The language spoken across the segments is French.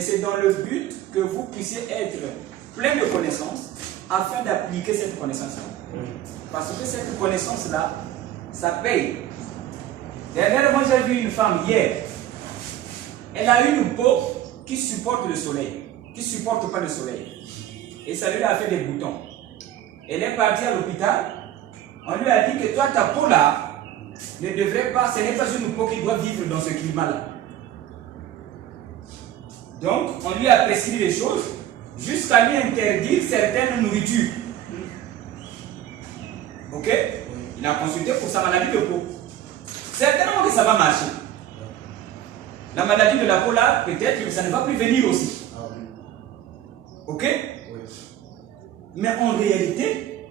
mais c'est dans le but que vous puissiez être plein de connaissances afin d'appliquer cette connaissance-là. Parce que cette connaissance-là, ça paye. Dernièrement, j'ai vu une femme hier. Elle a une peau qui supporte le soleil, qui ne supporte pas le soleil. Et ça lui a fait des boutons. Elle est partie à l'hôpital. On lui a dit que toi, ta peau là, ne devrait pas, ce n'est pas une peau qui doit vivre dans ce climat-là. Donc, on lui a prescrit des choses jusqu'à lui interdire certaines nourritures. Ok? Il a consulté pour sa maladie de peau. Certainement que ça va marcher. La maladie de la peau là, peut-être que ça ne va plus venir aussi. Ok? Mais en réalité,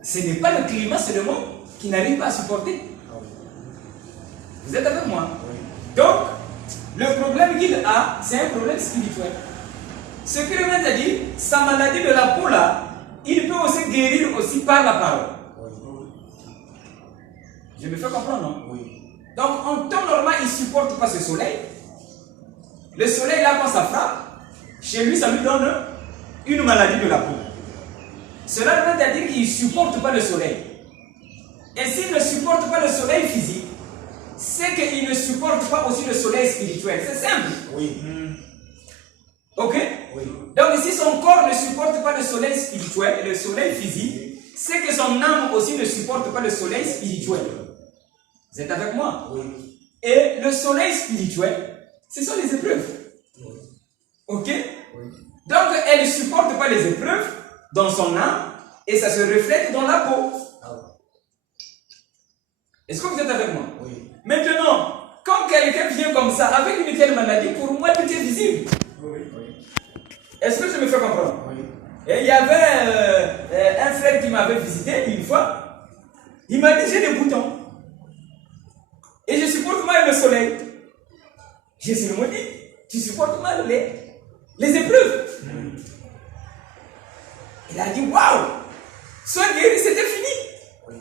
ce n'est pas le climat seulement qui n'arrive pas à supporter. Vous êtes avec moi? Donc, le problème qu'il a, c'est un problème spirituel. Ce que le maître a dit, sa maladie de la peau là, il peut aussi guérir aussi par la parole. Je me fais comprendre, non? Donc, en temps normal, il ne supporte pas ce soleil. Le soleil là, quand ça frappe, chez lui, ça lui donne une maladie de la peau. Cela veut dire qu'il ne supporte pas le soleil. Et s'il ne supporte pas le soleil physique, c'est qu'il ne supporte pas aussi le soleil spirituel. C'est simple. Ok? Donc si son corps ne supporte pas le soleil spirituel et le soleil physique, c'est que son âme aussi ne supporte pas le soleil spirituel. Vous êtes avec moi? Et le soleil spirituel, ce sont les épreuves. Ok? Donc elle ne supporte pas les épreuves dans son âme et ça se reflète dans la peau. Est-ce que vous êtes avec moi? Maintenant, quand quelqu'un vient comme ça, avec une telle maladie, pour moi, tout est visible. Est-ce que je me fais comprendre? Et il y avait un frère qui m'avait visité une fois. Il m'a dit, j'ai des boutons. Et je supporte mal le soleil. J'ai seulement dit, tu supportes mal les épreuves. Il a dit, waouh, sois guéri, c'était fini.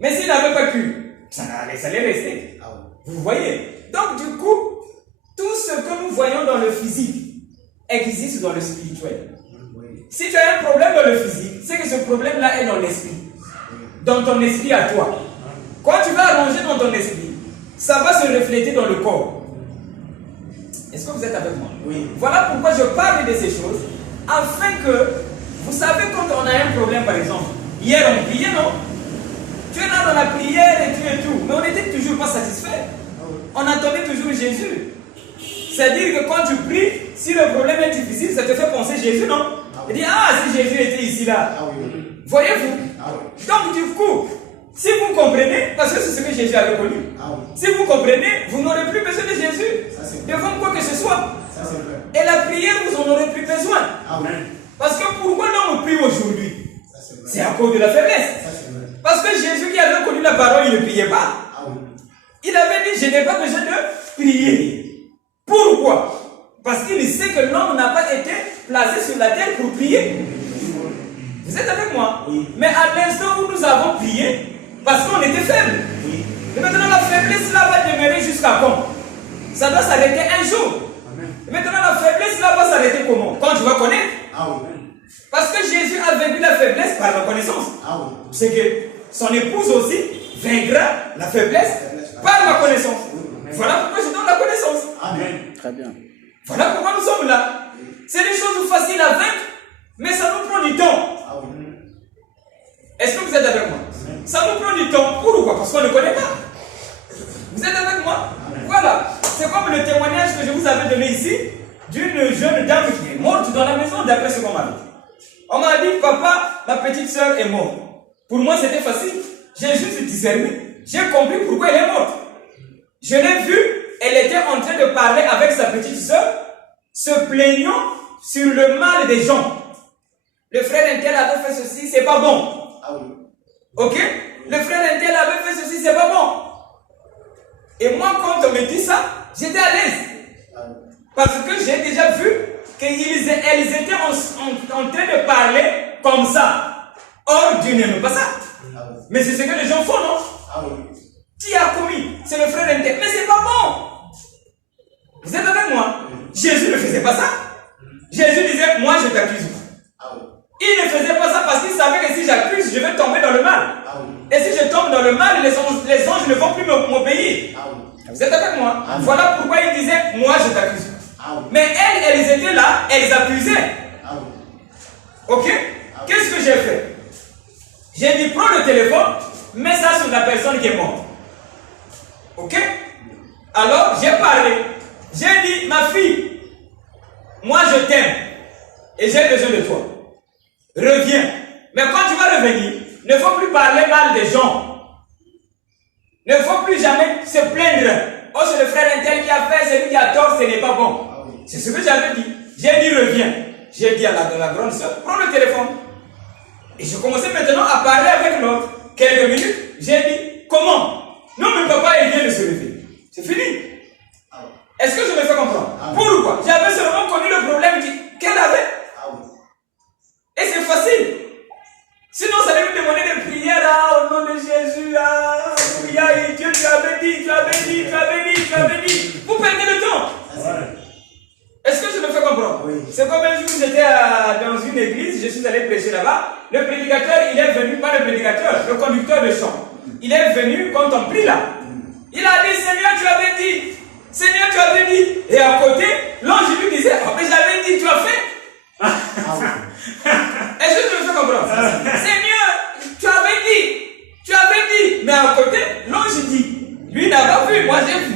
Mais s'il n'avait pas cru, ça allait rester. Vous voyez? Donc du coup, tout ce que nous voyons dans le physique existe dans le spirituel. Si tu as un problème dans le physique, c'est que ce problème-là est dans l'esprit. Dans ton esprit à toi. Quand tu vas arranger dans ton esprit, ça va se refléter dans le corps. Est-ce que vous êtes avec moi? Voilà pourquoi je parle de ces choses, afin que, vous savez, quand on a un problème par exemple, hier on priait, non? Tu es là dans la prière et tu es tout, mais on n'était toujours pas satisfait. On attendait toujours Jésus. C'est-à-dire que quand tu pries, si le problème est difficile, ça te fait penser Jésus, non? Il dit, ah, si Jésus était ici, là. Voyez-vous? Donc, du coup, si vous comprenez, parce que c'est ce que Jésus avait connu, si vous comprenez, vous n'aurez plus besoin de Jésus, devant quoi que ce soit. Et la prière, vous en aurez plus besoin. Parce que pourquoi l'homme prie aujourd'hui? C'est à cause de la faiblesse. Parce que Jésus qui avait connu la parole, il ne priait pas. Il avait dit, je n'ai pas besoin de prier. Pourquoi? Parce qu'il sait que l'homme n'a pas été placé sur la terre pour prier. Vous êtes avec moi? Mais à l'instant où nous avons prié, parce qu'on était faible. Et maintenant la faiblesse là va demeurer jusqu'à quand? Ça doit s'arrêter un jour. Et maintenant la faiblesse là va s'arrêter comment? Quand tu vas connaître. Parce que Jésus a vaincu la faiblesse par la connaissance. C'est que son épouse aussi vaincra la faiblesse par la connaissance. Voilà pourquoi je donne la connaissance. Très bien. Voilà pourquoi nous sommes là. C'est des choses faciles à vaincre, mais ça nous prend du temps. Est-ce que vous êtes avec moi? Ça nous prend du temps. Pourquoi? Parce qu'on ne connaît pas. Vous êtes avec moi? Voilà. C'est comme le témoignage que je vous avais donné ici d'une jeune dame qui est morte dans la maison d'après ce qu'on m'a dit. On m'a dit, papa, ma petite soeur est morte. Pour moi, c'était facile. J'ai juste discerné. J'ai compris pourquoi elle est morte. Je l'ai vue, elle était en train de parler avec sa petite soeur, se plaignant sur le mal des gens. Le frère Intel avait fait ceci, c'est pas bon. Ok? Le frère Intel avait fait ceci, c'est pas bon. Et moi, quand on me dit ça, j'étais à l'aise. Parce que j'ai déjà vu qu'elles étaient en train de parler comme ça. Or, Dieu n'aime pas ça. Mais c'est ce que les gens font, non? Qui a commis? C'est le frère Intel. Mais c'est pas bon. Vous êtes avec moi? Jésus ne faisait pas ça. Jésus disait, moi je t'accuse pas. Il ne faisait pas ça parce qu'il savait que si j'accuse, je vais tomber dans le mal. Et si je tombe dans le mal, les anges ne vont plus m'obéir. Vous êtes avec moi? Voilà pourquoi il disait, moi je t'accuse pas. Mais elles étaient là, elles accusaient. Ok? Qu'est-ce que j'ai fait? J'ai dit, prends le téléphone, mets ça sur la personne qui est morte. Ok? Alors, j'ai parlé. J'ai dit, ma fille, moi je t'aime et j'ai besoin de toi. Reviens. Mais quand tu vas revenir, ne faut plus parler mal des gens. Ne faut plus jamais se plaindre. Oh, c'est le frère intel qui a fait, c'est lui qui a tort, ce n'est pas bon. C'est ce que j'avais dit. J'ai dit, reviens. J'ai dit à la grande soeur, prends le téléphone. Et je commençais maintenant à parler avec l'autre. Quelques minutes, j'ai dit, comment? Non, mais papa, il vient de se lever. C'est fini. Est-ce que je me fais comprendre? Pourquoi? J'avais seulement connu le problème qu'elle avait. Et c'est facile. Sinon, ça allait lui demander des prières au nom de Jésus. Dieu, tu avais dit, tu avais dit, tu avais dit, tu avais dit. Vous perdez le temps. Est-ce que je me fais comprendre? Oui. C'est comme un jour, j'étais dans une église, je suis allé prêcher là-bas. Le prédicateur, il est venu, pas le prédicateur, le conducteur de chant. Il est venu quand on prie là. Il a dit, Seigneur, tu avais dit. Seigneur, tu avais dit. Et à côté, l'ange lui disait, oh, mais j'avais dit, tu as fait. Est-ce que tu me fais comprendre? Seigneur, tu avais dit. Tu avais dit. Mais à côté, l'ange dit. Lui n'a pas vu, moi j'ai vu.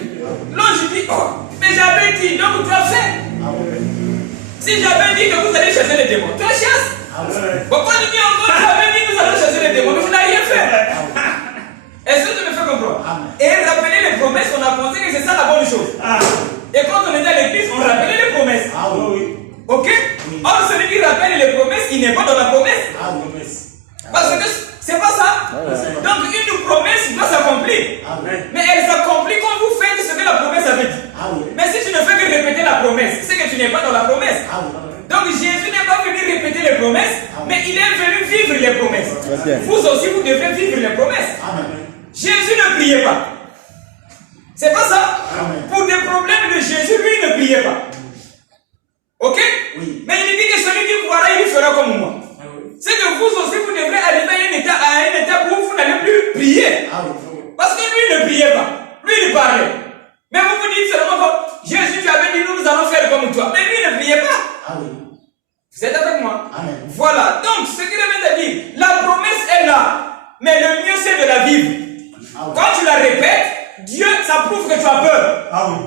L'ange dit, oh, mais j'avais dit, donc tu as fait. Si j'avais dit que vous allez chasser les démons, tu la chasses. Pourquoi tu dis encore, tu avais dit que nous allons chasser les démons, mais tu n'as rien fait. Est-ce que tu me fais comprendre? Et rappeler les promesses, on a pensé que c'est ça la bonne chose. Et quand on était à l'église, on rappelait les promesses. Ok? Or, celui qui rappelle les promesses, il n'est pas dans la promesse. Parce que c'est pas ça. Donc, une promesse doit s'accomplir. Mais elle s'accomplit quand vous faites ce que la promesse avait dit. Mais si tu ne fais que répéter la promesse, c'est que tu n'es pas dans la promesse. Donc, Jésus n'est pas venu répéter les promesses, mais il est venu vivre les promesses. Vous aussi, vous devrez vivre les promesses. Jésus ne priait pas. C'est pas ça? Pour des problèmes de Jésus, lui, il ne priait pas. Ok? Mais il dit que celui qui croira, il fera comme moi. C'est que vous aussi, vous devrez arriver à un état où vous n'allez plus prier. Parce que lui, il ne priait pas. Lui, il parlait. Mais vous vous dites seulement que Jésus, tu avais dit, nous allons faire comme toi. Mais lui, il ne priait pas. Vous êtes avec moi? Voilà. Donc, ce qu'il vient de dire, la promesse est là. Mais le mieux, c'est de la vivre. Quand tu la répètes, Dieu, ça prouve que tu as peur.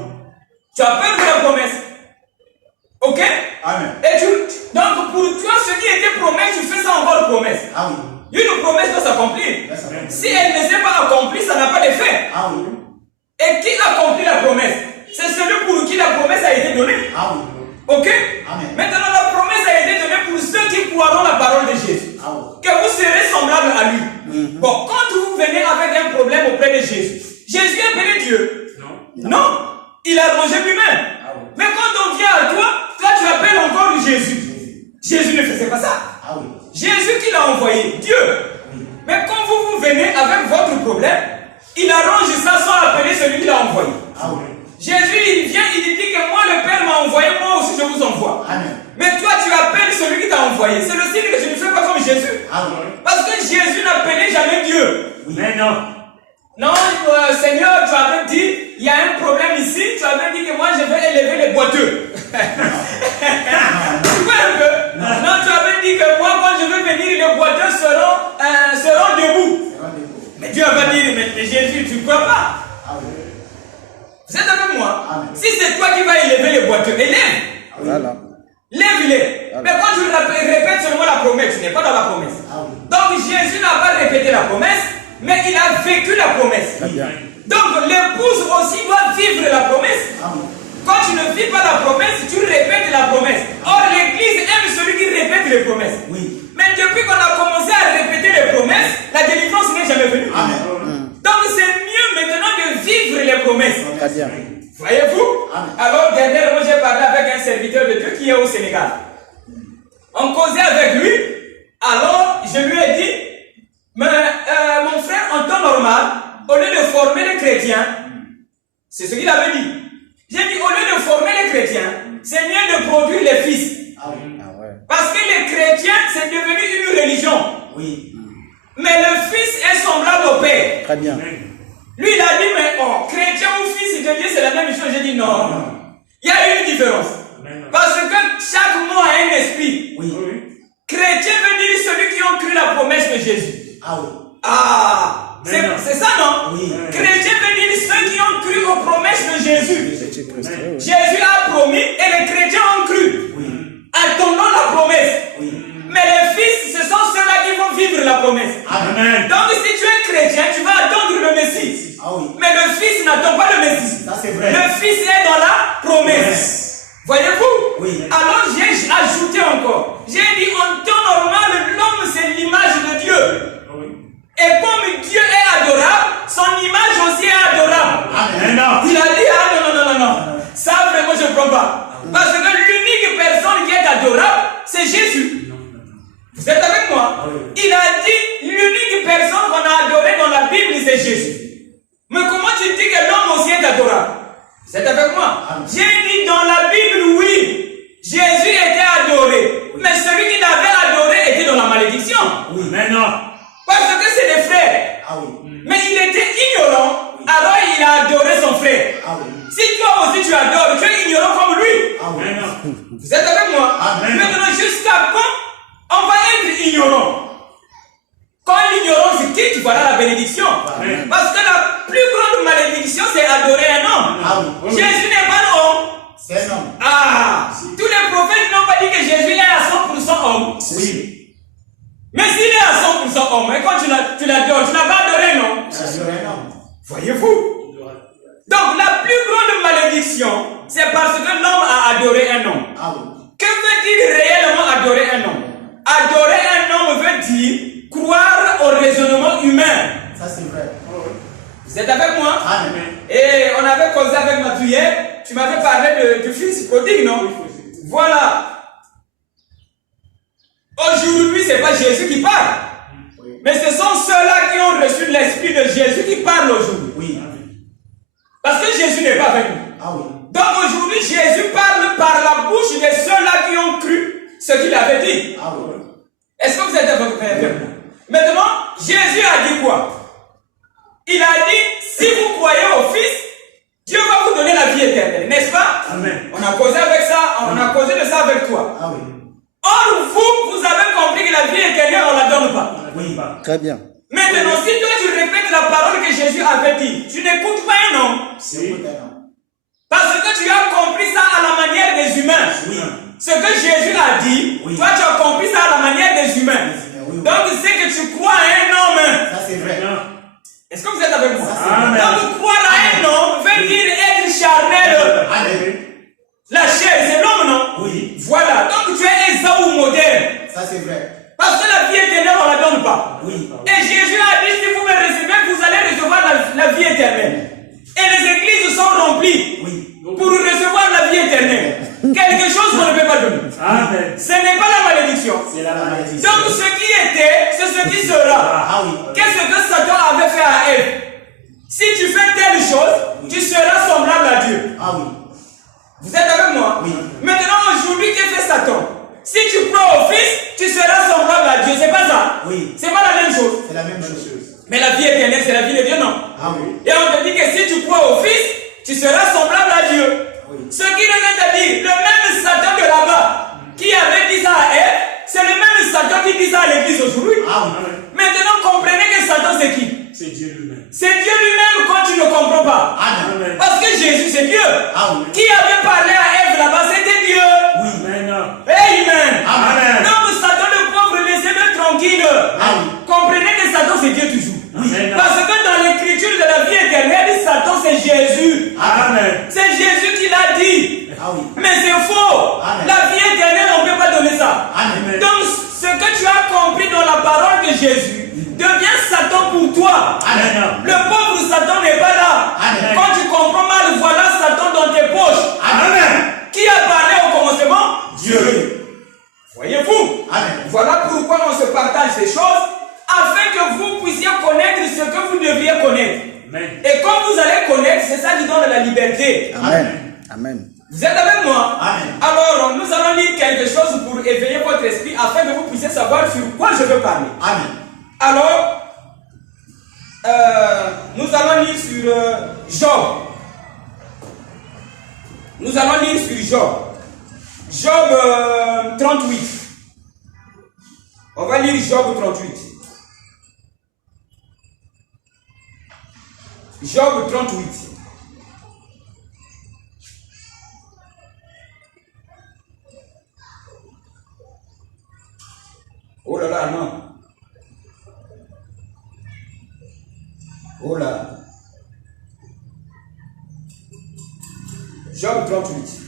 Tu as peur de la promesse. Ok? Et donc, pour toi, ce qui était promesse, tu fais ça encore promesse. Une promesse doit s'accomplir. Si elle ne s'est pas accomplie, ça n'a pas d'effet. Et qui accomplit la promesse? C'est celui pour qui la promesse a été donnée. Ok? Maintenant, la promesse a été donnée pour ceux qui croiront la parole de Jésus. Que vous serez semblables à lui. Bon, quand vous venez avec un problème auprès de Jésus, Jésus a appelé Dieu? Non. Il a rangé lui-même. Mais quand on vient à toi, tu appelles encore Jésus. Jésus ne faisait pas ça. Jésus qui l'a envoyé, Dieu. Mais quand vous venez avec votre problème, il arrange ça sans appeler celui qui l'a envoyé. Jésus, il vient, il dit que moi, le Père m'a envoyé, moi aussi je vous envoie. Mais toi, tu appelles celui qui t'a envoyé. C'est le signe que tu ne fais pas comme Jésus. Parce que Jésus n'appelait jamais Dieu. Mais non. Non, Seigneur, tu avais dit, il y a un problème ici, tu avais dit que moi je vais élever les boiteux. Tu vois un peu? Non, tu avais dit que moi, quand je vais venir, les boiteux seront debout. Mais Dieu va dire, mais Jésus, tu ne crois pas? Vous êtes avec moi? Si c'est toi qui vas élever les boiteux, élève. Lève-les. Mais quand je répète seulement la promesse, tu n'es pas dans la promesse. Donc Jésus n'a pas répété la promesse, mais il a vécu la promesse. Donc l'épouse aussi doit vivre la promesse. Quand tu ne vis pas la promesse, tu répètes la promesse. Or l'église aime celui qui répète les promesses. Mais depuis qu'on a commencé à répéter les promesses, la délivrance n'est jamais venue. Donc c'est mieux maintenant de vivre les promesses. Voyez-vous? Alors dernièrement j'ai parlé avec un serviteur de Dieu qui est au Sénégal. On causait avec lui. Alors je lui ai dit, mais mon frère, en temps normal, au lieu de former les chrétiens, c'est ce qu'il avait dit. J'ai dit, au lieu de former les chrétiens, c'est mieux de produire les fils. Parce que les chrétiens, c'est devenu une religion. Oui. Mais le fils est semblable au père. Très bien. Lui, il a dit, mais chrétien ou fils de Dieu, c'est la même chose. J'ai dit, non. Il y a une différence. Parce que chaque mot a un esprit. Oui. Chrétien veut dire celui qui ont cru la promesse de Jésus. Ah oui. Ah, c'est ça, non? Oui. Chrétien veut dire ceux qui ont cru aux promesses de Jésus. Oui. Jésus a promis et les chrétiens ont cru. Oui. Attendons la promesse. Oui. Mais les fils, ce sont ceux-là qui vont vivre la promesse. Amen. Donc si tu es chrétien, tu vas attendre le Messie. Ah oui. Mais le fils n'attend pas le Messie. Ça c'est vrai. Le fils est dans la promesse. Voyez-vous? Oui. Alors j'ai ajouté encore. J'ai dit en temps normal, l'homme c'est l'image de Dieu. Et comme Dieu est adorable, son image aussi est adorable. Amen. Il a dit, ah non. Ça vraiment je ne prends pas. Parce que l'unique personne qui est adorable, c'est Jésus. Vous êtes avec moi? Il a dit, l'unique personne qu'on a adorée dans la Bible, c'est Jésus. Mais comment tu dis que l'homme aussi est adorable? Vous êtes avec moi? J'ai dit dans la Bible, oui, Jésus était adoré. Mais celui qui l'avait adoré était dans la malédiction. Oui. Maintenant. Parce que c'est des frères. Ah oui. Mais il était ignorant, alors il a adoré son frère. Ah oui. Si toi aussi tu adores, tu es ignorant comme lui. Ah oui. Vous êtes avec moi? Amen. Maintenant, jusqu'à quand on va être ignorant? Quand l'ignorance quitte, voilà la bénédiction. Amen. Parce que la plus grande malédiction, c'est adorer un homme. Ah oui. Jésus n'est pas homme. C'est un homme. Ah, tous les prophètes n'ont pas dit que Jésus est à 100% homme. Oui. Mais s'il est à 100% homme, et quand tu l'adores, tu n'as pas adoré, non? C'est un homme. Voyez-vous? Donc la plus grande malédiction, c'est parce que l'homme a adoré un homme. Ah oui. Que veut dire réellement adorer un homme? Adorer un homme veut dire croire au raisonnement humain. Ça c'est vrai. Vous êtes avec moi? Amen. Et on avait causé avec Mathieu hier, tu m'avais parlé du fils prodigue, non? Voilà. Aujourd'hui, ce n'est pas Jésus qui parle. Mais ce sont ceux-là qui ont reçu l'esprit de Jésus qui parlent aujourd'hui. Oui. Parce que Jésus n'est pas avec nous. Ah oui. Donc aujourd'hui, Jésus parle par la bouche de ceux-là qui ont cru ce qu'il avait dit. Ah oui. Est-ce que vous êtes avec moi? Maintenant, Jésus a dit quoi? Il a dit, si vous croyez au Fils, Dieu va vous donner la vie éternelle, n'est-ce pas? Amen. On a causé avec ça, on a causé de ça avec toi. Ah oui. Or, vous avez compris que la vie éternelle, on ne la donne pas. Oui. Très bien. Maintenant, si toi tu répètes la parole que Jésus avait dit, tu n'écoutes pas un homme. C'est un homme. Parce que tu as compris ça à la manière des humains. Oui. Ce que Jésus a dit, Oui. toi tu as compris ça à la manière des humains. Oui. Donc c'est que tu crois à un homme. Ça c'est vrai. Est-ce que vous êtes avec moi? Amen. Donc croire à un homme veut dire être charnel. Amen. La chair, c'est l'homme, non? Oui. Voilà. Donc tu es Esaü moderne. Ça c'est vrai. Parce que la vie éternelle, on ne la donne pas. Oui. Et Jésus a dit, si vous me recevez, vous allez recevoir la vie éternelle. Et les églises sont remplies Oui. pour recevoir la vie éternelle. Quelque chose qu'on ne peut pas donner. Amen. Ce n'est pas la malédiction. C'est la malédiction. Donc ce qui était, c'est ce qui sera. Ah oui. Qu'est-ce que Satan avait fait à Ève? Si tu fais telle chose, tu seras semblable à Dieu. Ah oui. Vous êtes avec moi? Oui. Maintenant, aujourd'hui, qu'est-ce que fait Satan? Si tu crois au Fils, tu seras semblable à Dieu. C'est pas ça? Oui. C'est pas la même chose. C'est la même chose. Mais la vie éternelle, c'est la vie de Dieu, non? Ah oui. Et on te dit que si tu crois au Fils, tu seras semblable à Dieu. Oui. Ce qui revient à dire, le même Satan de là-bas, qui avait dit ça à Ève, c'est le même Satan qui dit ça à l'église aujourd'hui. Ah oui. Maintenant, comprenez que Satan, c'est qui? C'est Dieu lui-même. C'est Dieu lui-même quand tu ne comprends pas. Amen. Parce que Jésus, c'est Dieu. Ah oui. Qui avait parlé à Ève là-bas, c'était Dieu. Oui. Amen. Amen. Amen. Donc, Satan, le pauvre, laissez-le tranquille. Ah oui. Comprenez que Satan, c'est Dieu toujours. Amen. Parce que dans l'écriture de la vie éternelle, Satan, c'est Jésus. Amen. C'est Jésus qui l'a dit. Ah oui. Mais c'est faux. Amen. La vie éternelle, on ne peut pas donner ça. Amen. Donc, ce que tu as compris dans la parole de Jésus devient Satan pour toi. Amen. Le pauvre Satan n'est pas là. Amen. Quand tu comprends mal, voilà Satan dans tes poches. Amen. Qui a parlé au commencement? Dieu. Voyez-vous? Amen. Voilà pourquoi on se partage ces choses, afin que vous puissiez connaître ce que vous deviez connaître. Amen. Et quand vous allez connaître, c'est ça qui donne la liberté. Amen. Amen. Vous êtes avec moi? Amen. Alors, nous allons lire quelque chose pour éveiller votre esprit afin que vous puissiez savoir sur quoi je veux parler. Amen. Alors, nous allons lire sur Job. Nous allons lire sur Job. Job 38. On va lire Job 38. Job 38. Oh là là, non. Oh là. Job 38.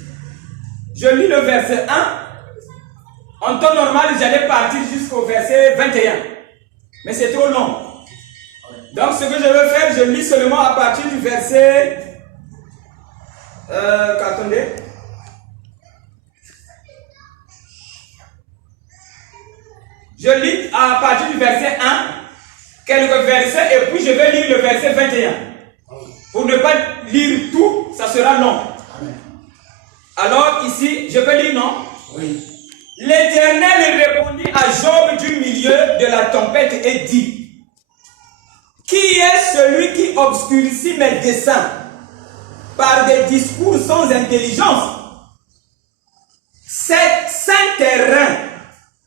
Je lis le verset 1. En temps normal, j'allais partir jusqu'au verset 21. Mais c'est trop long. Donc ce que je veux faire, je lis seulement à partir du verset... attendez. Je lis à partir du verset 1, quelques versets, et puis je vais lire le verset 21. Pour ne pas lire tout, ça sera long. Alors ici, je peux lire, non? Oui. L'Éternel répondit à Job du milieu de la tempête et dit: Qui est celui qui obscurcit mes desseins par des discours sans intelligence? C'est saint terrain,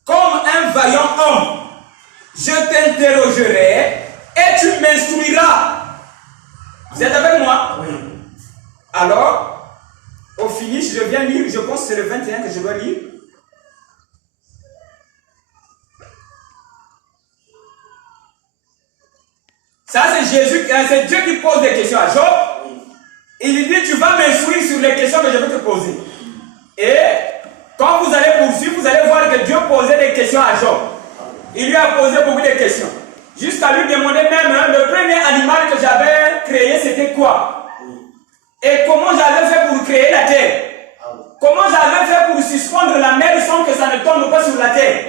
comme un vaillant homme. Je t'interrogerai et tu m'instruiras. Vous êtes avec moi? Oui. Alors, au finish, je viens lire, je pense que c'est le 21 que je dois lire. Ça, c'est Jésus, c'est Dieu qui pose des questions à Job. Il lui dit: tu vas m'instruire sur les questions que je vais te poser. Et quand vous allez poursuivre, vous allez voir que Dieu posait des questions à Job. Il lui a posé beaucoup de questions. Jusqu'à lui demander même, le premier animal que j'avais créé, c'était quoi? Et comment j'avais fait pour créer la terre? Comment j'avais fait pour suspendre la mer sans que ça ne tombe pas sur la terre?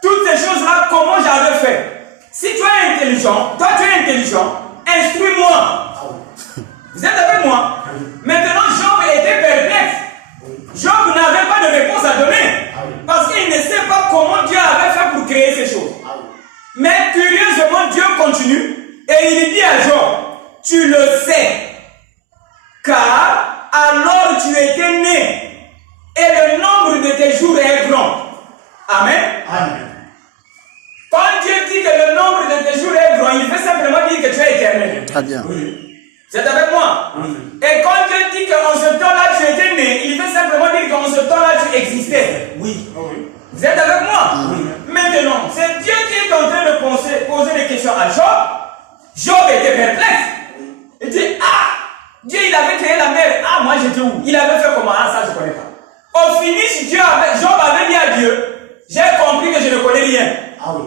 Toutes ces choses-là, comment j'avais fait? Si tu es intelligent, toi tu es intelligent, instruis-moi. Vous êtes avec moi? Maintenant, Job était perplexe. Job n'avait pas de réponse à donner. Parce qu'il ne sait pas comment Dieu avait fait pour créer ces choses. Mais curieusement, Dieu continue et il dit à Job: tu le sais, car alors tu étais né et le nombre de tes jours est grand. Amen. Amen. Quand Dieu dit que le nombre de tes jours est grand, il veut simplement dire que tu es éternel. Très bien. Oui. C'est avec moi? Oui. Et quand Dieu dit qu'en ce temps-là tu étais né, il veut simplement dire qu'en ce temps-là tu existais. Oui. Oui. Vous êtes avec moi? Oui. Maintenant, c'est Dieu qui est en train de poser des questions à Job. Job était perplexe. Il dit: ah, Dieu il avait créé la mer. Ah, moi j'étais où? Il avait fait comment? Ah, ça je ne connais pas. Au finish, Job avait dit à Dieu: j'ai compris que je ne connais rien. Ah oui.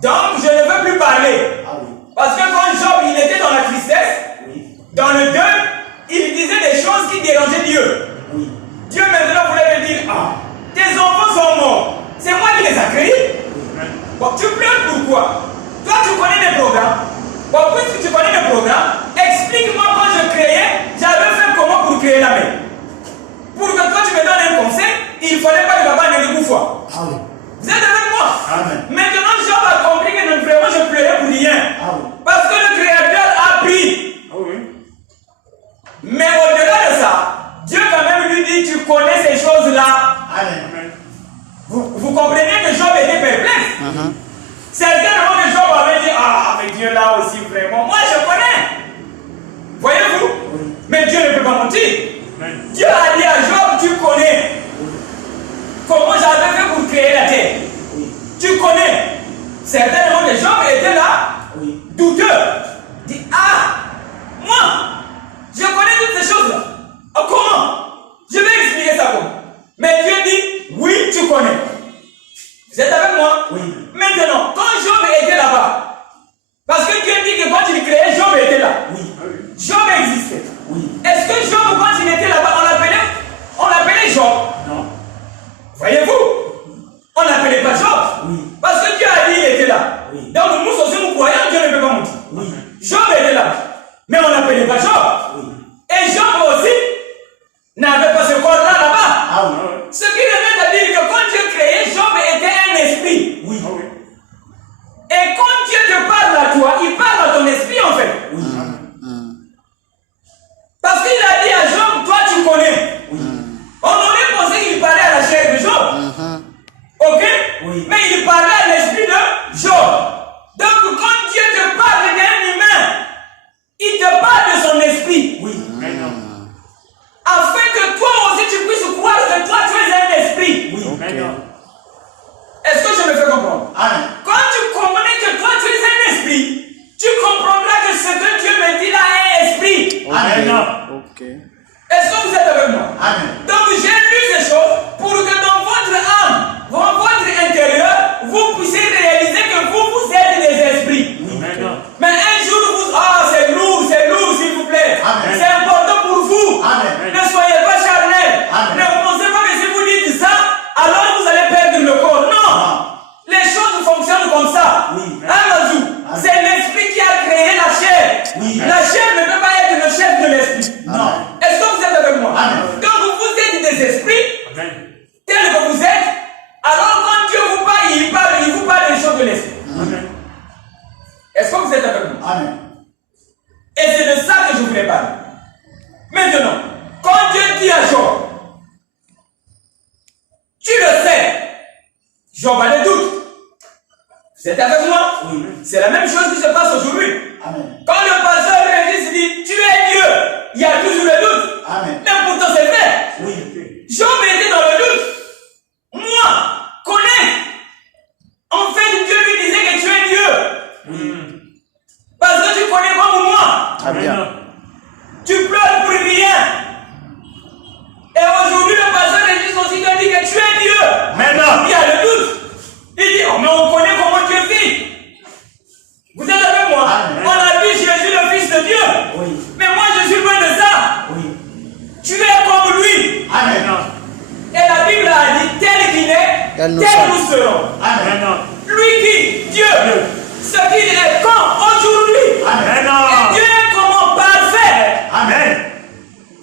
Donc je ne veux plus parler. Ah oui. Parce que quand Job il était dans la tristesse, Oui. dans le deuil, il disait des choses qui dérangeaient Dieu. Oui. Dieu maintenant voulait me dire: ah, tes enfants sont morts. C'est moi qui les ai créés. Bon, tu pleures pourquoi? Toi tu connais des programmes. Bon, puisque tu connais des programmes, explique-moi quand je créais, j'avais fait comment pour créer la mer. Pour que toi tu me donnes un conseil, il ne fallait pas que papa ne le fois. Ah oui. Vous êtes avec moi? Amen. Maintenant, Job a compris que non, vraiment je pleurais pour rien. Ah oui. Parce que le Créateur a pris. Ah oui. Mais au-delà de ça, Dieu quand même lui dit: tu connais ces choses-là. Amen. Vous comprenez que Job était perplexe. Certainement que Job avait dit: ah, mais Dieu là aussi vraiment, moi je connais. Voyez-vous? Oui. Mais Dieu ne peut pas mentir. Amen. Dieu a dit à Job: tu connais comment j'avais fait pour créer la terre. Oui. Tu connais. Certainement que Job était là, Oui. douteux. Dit: ah, moi, je connais toutes ces choses-là. Ah, comment? Je vais expliquer ça comment. Mais Dieu dit: oui, tu connais. Vous êtes avec moi? Oui. Maintenant, quand Job était là-bas, parce que Dieu dit que quand il créait, Job était là. Oui. Job existait. Oui. Est-ce que Job, quand il était là-bas, on l'appelait Job? Non. Voyez-vous? On l'appelait pas Job. Oui. Parce que Dieu a dit qu'il était là. Oui. Donc nous aussi, nous croyons que Dieu ne peut pas mentir. Oui. J'en bats les doutes. Vous êtes avec moi? Oui. C'est la même chose qui se passe aujourd'hui. Amen. Quand le pasteur Régis dit tu es Dieu, il y a toujours le doute. Amen. Mais pourtant c'est vrai. Oui. Job était dans le doute. Moi, connais. En fait, Dieu lui disait que tu es Dieu. Oui. Parce que tu connais comme moi. Amen. Tu pleures pour rien. Et aujourd'hui, le pasteur Régis aussi te dit que tu es Dieu. Maintenant. Il y a le doute. Il dit, oh, mais on connaît comment Dieu vit. Vous êtes avec moi? Amen. On a vu Jésus, le Fils de Dieu. Oui. Mais moi, je suis loin de ça. Oui. Tu es comme lui. Amen. Et la Bible a dit, tel qu'il est, tel nous serons. Amen. Lui qui, Dieu, ce qu'il est quand aujourd'hui. Amen. Et Dieu est comment parfait. Amen.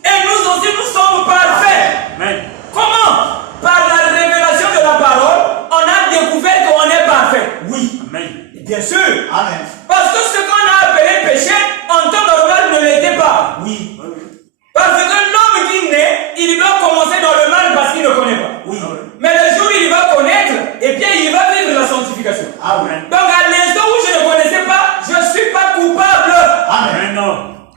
Et nous aussi, nous sommes parfaits. Amen. Comment? Par la révélation de la parole, on a découvert qu'on est parfait. Oui. Amen. Bien sûr. Amen. Parce que ce qu'on a appelé péché, en temps normal, ne l'était pas. Oui. Parce que l'homme qui naît, il doit commencer dans le mal parce qu'il ne connaît pas. Oui. Mais le jour où il va connaître, et bien il va vivre la sanctification. Amen. Donc à l'instant où je ne connaissais pas, je ne suis pas coupable. Amen.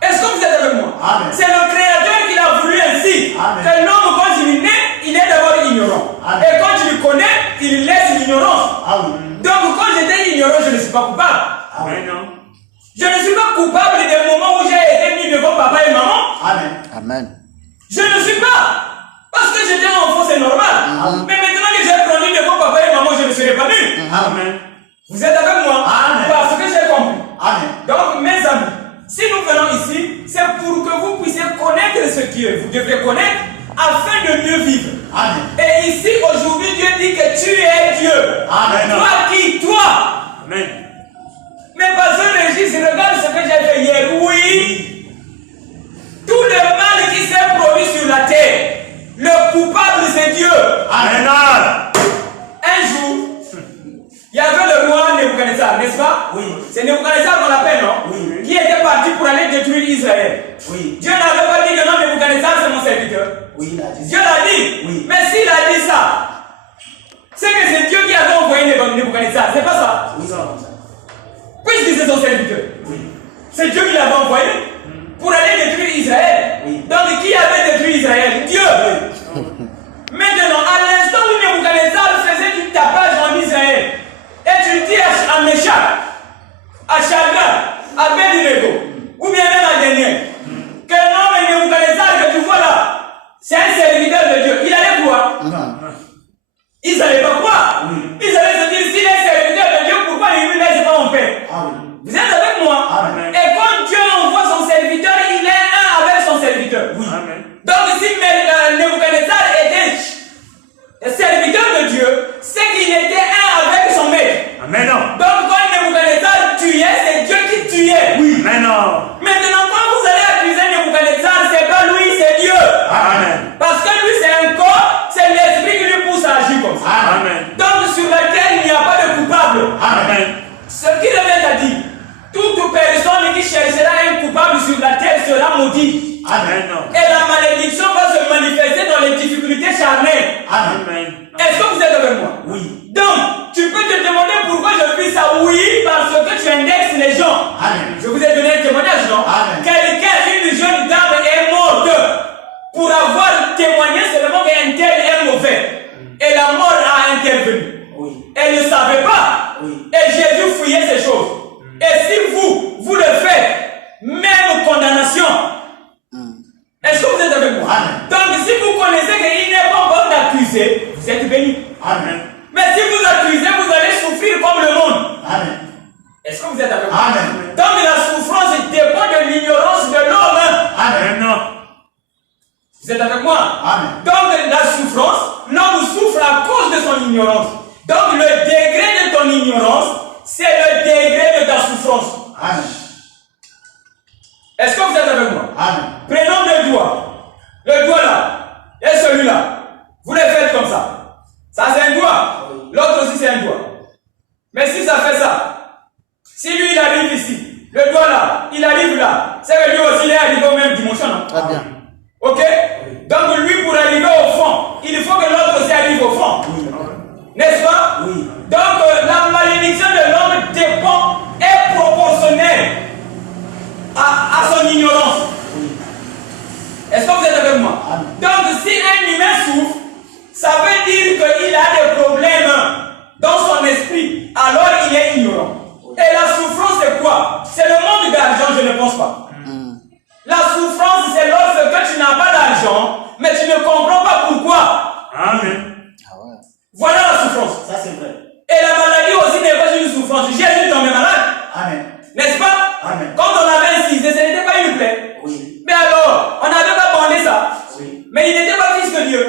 Est-ce que vous êtes avec moi? Amen. C'est le Créateur qui l'a voulu ainsi. Amen. Que l'homme, quand il naît, il est d'abord ignorant. Amen. Et quand il connaît, il laisse l'ignorance. Ah oui. Donc quand j'étais ignorant, je ne suis pas coupable. Amen. Je ne suis pas coupable des moments où j'ai été mis devant papa et maman. Amen. Amen. Je ne suis pas. Parce que j'étais enfant, c'est normal. Mais maintenant que j'ai grandi devant papa et maman, je ne serai pas nu. Amen. Vous êtes avec moi? Amen. Parce que j'ai compris. Amen. Donc, mes amis, si nous venons ici, c'est pour que vous puissiez connaître ce que vous devez connaître afin de mieux vivre. Amen. Et ici, aujourd'hui, Dieu dit que tu es Dieu. Amen. Toi qui? Toi. Amen. Mais pasteur Régis, regarde ce que j'ai fait hier. Oui. Tout le mal qui s'est produit sur la terre, le coupable c'est Dieu. Amen. Un jour, il y avait le roi Nebuchadnezzar, n'est-ce pas? Oui. C'est Nebuchadnezzar qu'on l'appelle, non? Oui. Qui était parti pour aller détruire Israël. Oui. Dieu n'avait pas dit que non, Nebuchadnezzar c'est mon serviteur. Oui, il a dit Dieu l'a dit. Oui. Mais s'il a dit ça, c'est que c'est Dieu qui avait envoyé Nebuchadnezzar, c'est pas ça? Oui, c'est comme ça. Puisque c'est son serviteur. Oui. C'est Dieu qui l'avait envoyé pour aller détruire Israël. Oui. Donc qui avait détruit Israël? Dieu. Maintenant, à l'instant où Nebuchadnezzar faisait du tapage en Israël, et tu dis à Meshach, à Shadrach, à Abednego, ou bien même à Daniel, que non, mais Nebuchadnezzar que tu vois là, c'est un serviteur de Dieu. Il allait quoi? Non. Ils n'allaient pas croire. Ils allaient se dire, s'il est serviteur de Dieu, pourquoi il ne lui laisse pas en paix? Ah oui. Vous êtes avec moi? Amen. Et quand Dieu envoie son serviteur, il est un avec son serviteur. Oui. Amen. Donc si Nebuchadnezzar était serviteur de Dieu, c'est qu'il était un avec son maître. Amen. Donc quand Nebuchadnezzar tuait, c'est Dieu qui tuait. Oui. Amen. Maintenant quand vous allez accuser Nebuchadnezzar, c'est pas lui, c'est Dieu. Amen. Parce que lui c'est un corps, c'est l'esprit qui lui pousse à agir comme ça. Amen. Donc sur la terre, il n'y a pas de coupable. Amen. Ce qui revient à dire, toute personne qui cherchera un coupable sur la terre sera maudite. Amen. Et la malédiction va se manifester dans les difficultés charnelles. Amen. Amen. Est-ce que vous êtes avec moi? Oui. Donc, tu peux te demander pourquoi je fais ça. Oui, parce que tu indexes les gens. Amen. Je vous ai donné un témoignage, non? Amen. Quelqu'un, une jeune dame est morte pour avoir témoigné seulement qu'un tel est mauvais. Et la mort a intervenu. Oui. Elle ne savait pas. Oui. Et Jésus fouillait ces choses. Et si vous le faites, même condamnation. Est-ce que vous êtes avec moi? Amen. Donc si vous connaissez qu'il n'est pas bon d'accuser, vous êtes béni. Amen. Mais si vous accusez, vous allez souffrir comme le monde. Amen. Est-ce que vous êtes avec moi? Amen. Donc la souffrance dépend de l'ignorance de l'homme. Amen. Vous êtes avec moi? Amen. Donc la souffrance, l'homme souffre à cause de son ignorance. Donc le degré de ton ignorance, c'est le degré de ta souffrance. Amen. Est-ce que vous êtes avec moi? Amen. Prenons deux doigts. Le doigt là et celui-là. Vous les faites comme ça. Ça c'est un doigt. L'autre aussi c'est un doigt. Mais si ça fait ça, si lui il arrive ici, le doigt là, il arrive là, c'est que lui aussi il est arrivé au même dimension, non? Très bien. Ok? Donc lui pour arriver au fond, il faut que l'autre aussi arrive au fond. Oui. N'est-ce pas? Oui. de Dieu.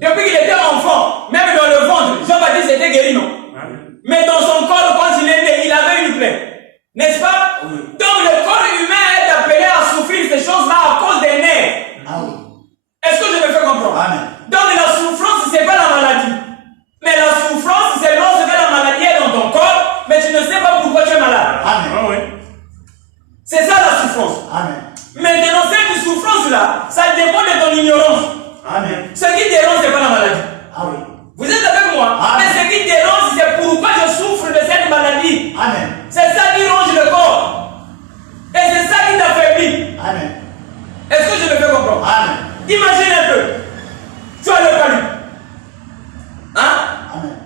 Depuis qu'il était enfant, même dans le ventre, Jean-Baptiste était guéri, non? Mais dans son corps, quand il est né, il avait une plaie. N'est-ce pas? Donc le corps humain est appelé à souffrir ces choses-là à cause des nerfs. Est-ce que je me fais comprendre? Donc la souffrance, ce n'est pas la maladie. Mais la souffrance, c'est lorsque la maladie est dans ton corps, mais tu ne sais pas pourquoi tu es malade. C'est ça la souffrance. Maintenant, cette souffrance-là, ça dépend de ton ignorance. Ce qui dérange, ce n'est pas la maladie. Vous êtes avec moi? Mais ce qui dérange, c'est pourquoi je souffre de cette maladie. C'est ça qui ronge le corps. Et c'est ça qui t'affaiblit. Est-ce que je me fais comprendre? Imagine un peu. Tu as le palu.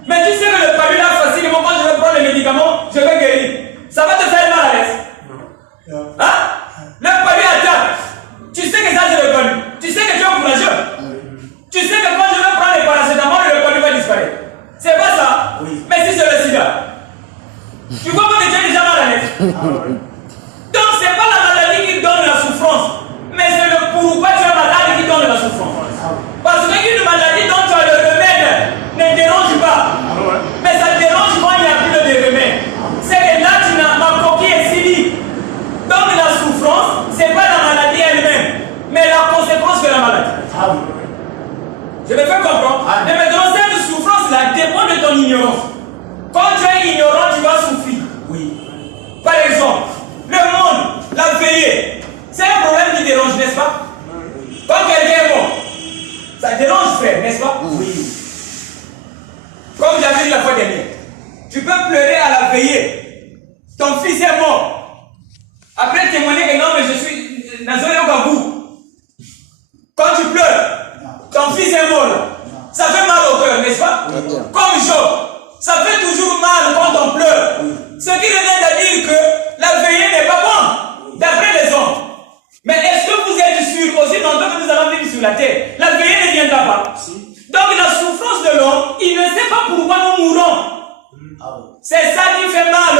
Mais tu sais que le palu là, facilement, quand je vais prendre les médicaments, je vais guérir. Ça va te faire mal à l'aise. Le palu attaque. Tu sais que ça c'est le palu. Tu sais que tu es courageux. Tu sais que quand je vais prendre les paracétamol, le palu va disparaître. C'est pas ça. Mais si c'est le sida. Tu comprends que tu es déjà mal à l'aise. Donc c'est pas la maladie qui donne la souffrance, mais c'est le pourquoi tu es malade qui donne la souffrance. Parce qu'une maladie dont tu as le remède ne dérange pas. Mais ça dérange quand il n'y a plus de remède. C'est que là tu n'as ma coquille est finie. Donc la souffrance, c'est pas la maladie elle-même, mais la conséquence de la maladie. Je me fais comprendre. Mais maintenant cette souffrance-là dépend de ton ignorance. Quand tu es ignorant, tu vas souffrir. Par exemple, le monde, la veillée, c'est un problème qui dérange, n'est-ce pas? Quand quelqu'un est mort, ça dérange, frère, n'est-ce pas? Comme j'avais dit la fois dernière, tu peux pleurer à la veillée. Ton fils est mort. Après témoigner que non, mais je suis Nazoé au Gabou. Quand tu pleures, ton fils est mort là. Ça fait mal au cœur, n'est-ce pas? Comme Job, ça fait toujours mal quand on pleure. Ce qui revient à dire que la veillée n'est pas bonne, d'après les hommes. Mais est-ce que vous êtes sûr aussi longtemps que nous allons vivre sur la terre, la veillée ne viendra pas? Donc la souffrance de l'homme, il ne sait pas pourquoi nous mourons. C'est ça qui fait mal.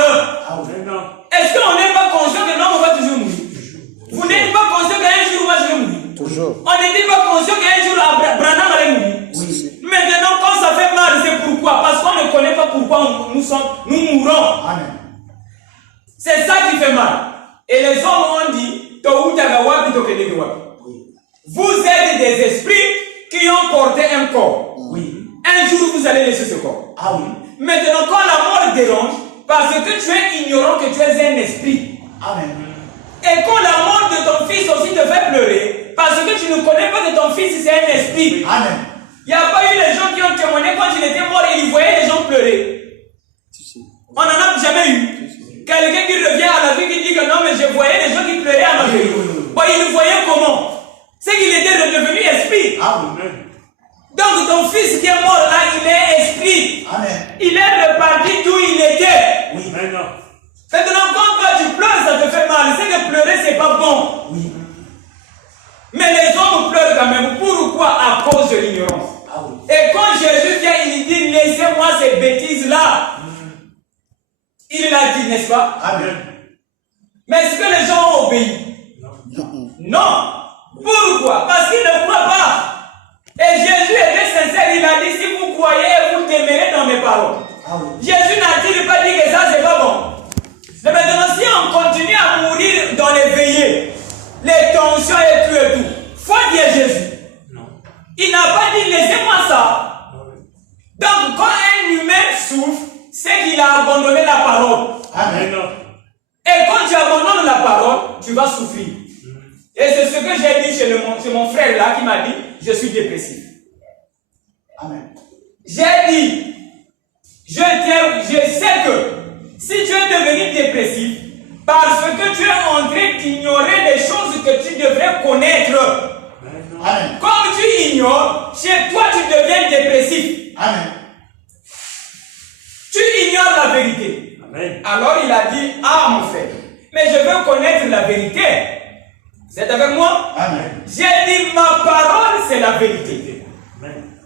Est-ce qu'on n'est pas conscient que l'homme va toujours mourir? Vous n'êtes pas conscient qu'un jour moi je vais mourir? Toujours. On n'était pas conscient qu'un jour Branham allait mourir? Maintenant quand ça fait mal, c'est pourquoi? Parce qu'on ne connaît pas pourquoi nous mourons. C'est ça qui fait mal. Et les hommes ont dit, vous êtes des esprits qui ont porté un corps. Un jour vous allez laisser ce corps. Maintenant quand la mort dérange, parce que tu es ignorant que tu es un esprit. Et quand la mort de ton fils aussi te fait pleurer, parce que tu ne connais pas que ton fils c'est un esprit. Il n'y a pas eu les gens qui ont témoigné quand il était mort et ils voyaient les gens pleurer. On n'en a jamais eu. Quelqu'un qui revient à la vie qui dit que non, mais je voyais les gens qui pleuraient à ma vie. Bon, il le voyait comment? C'est qu'il était redevenu esprit. Donc ton fils qui est mort là, il est esprit. Il est reparti d'où il était. Maintenant, quand toi tu pleures, ça te fait mal. C'est que pleurer, c'est pas bon. Mais les hommes pleurent quand même. Pourquoi? À cause de l'ignorance. Et quand Jésus vient, il dit, laissez-moi ces bêtises-là. Il l'a dit, n'est-ce pas? Mais est-ce que les gens ont obéi? Non. Pourquoi? Parce qu'ils ne croient pas. Et Jésus était sincère, il a dit, si vous croyez, vous demeurez dans mes paroles. Jésus n'a-t-il pas dit que ça, c'est pas bon? Mais maintenant, si on continue à mourir dans les veillées, les tensions et tout, faut dire Jésus. Il n'a pas dit, laissez-moi ça. Donc, quand un humain souffre, c'est qu'il a abandonné la parole. Et quand tu abandonnes la parole, tu vas souffrir. Et c'est ce que j'ai dit chez mon frère là qui m'a dit, je suis dépressif. J'ai dit, je sais que si tu es devenu dépressif, parce que tu es en train d'ignorer les choses que tu devrais connaître. Comme tu ignores, chez toi tu deviens dépressif. Tu ignores la vérité. Alors il a dit, ah mon frère, mais je veux connaître la vérité. Vous êtes avec moi? J'ai dit, ma parole c'est la vérité.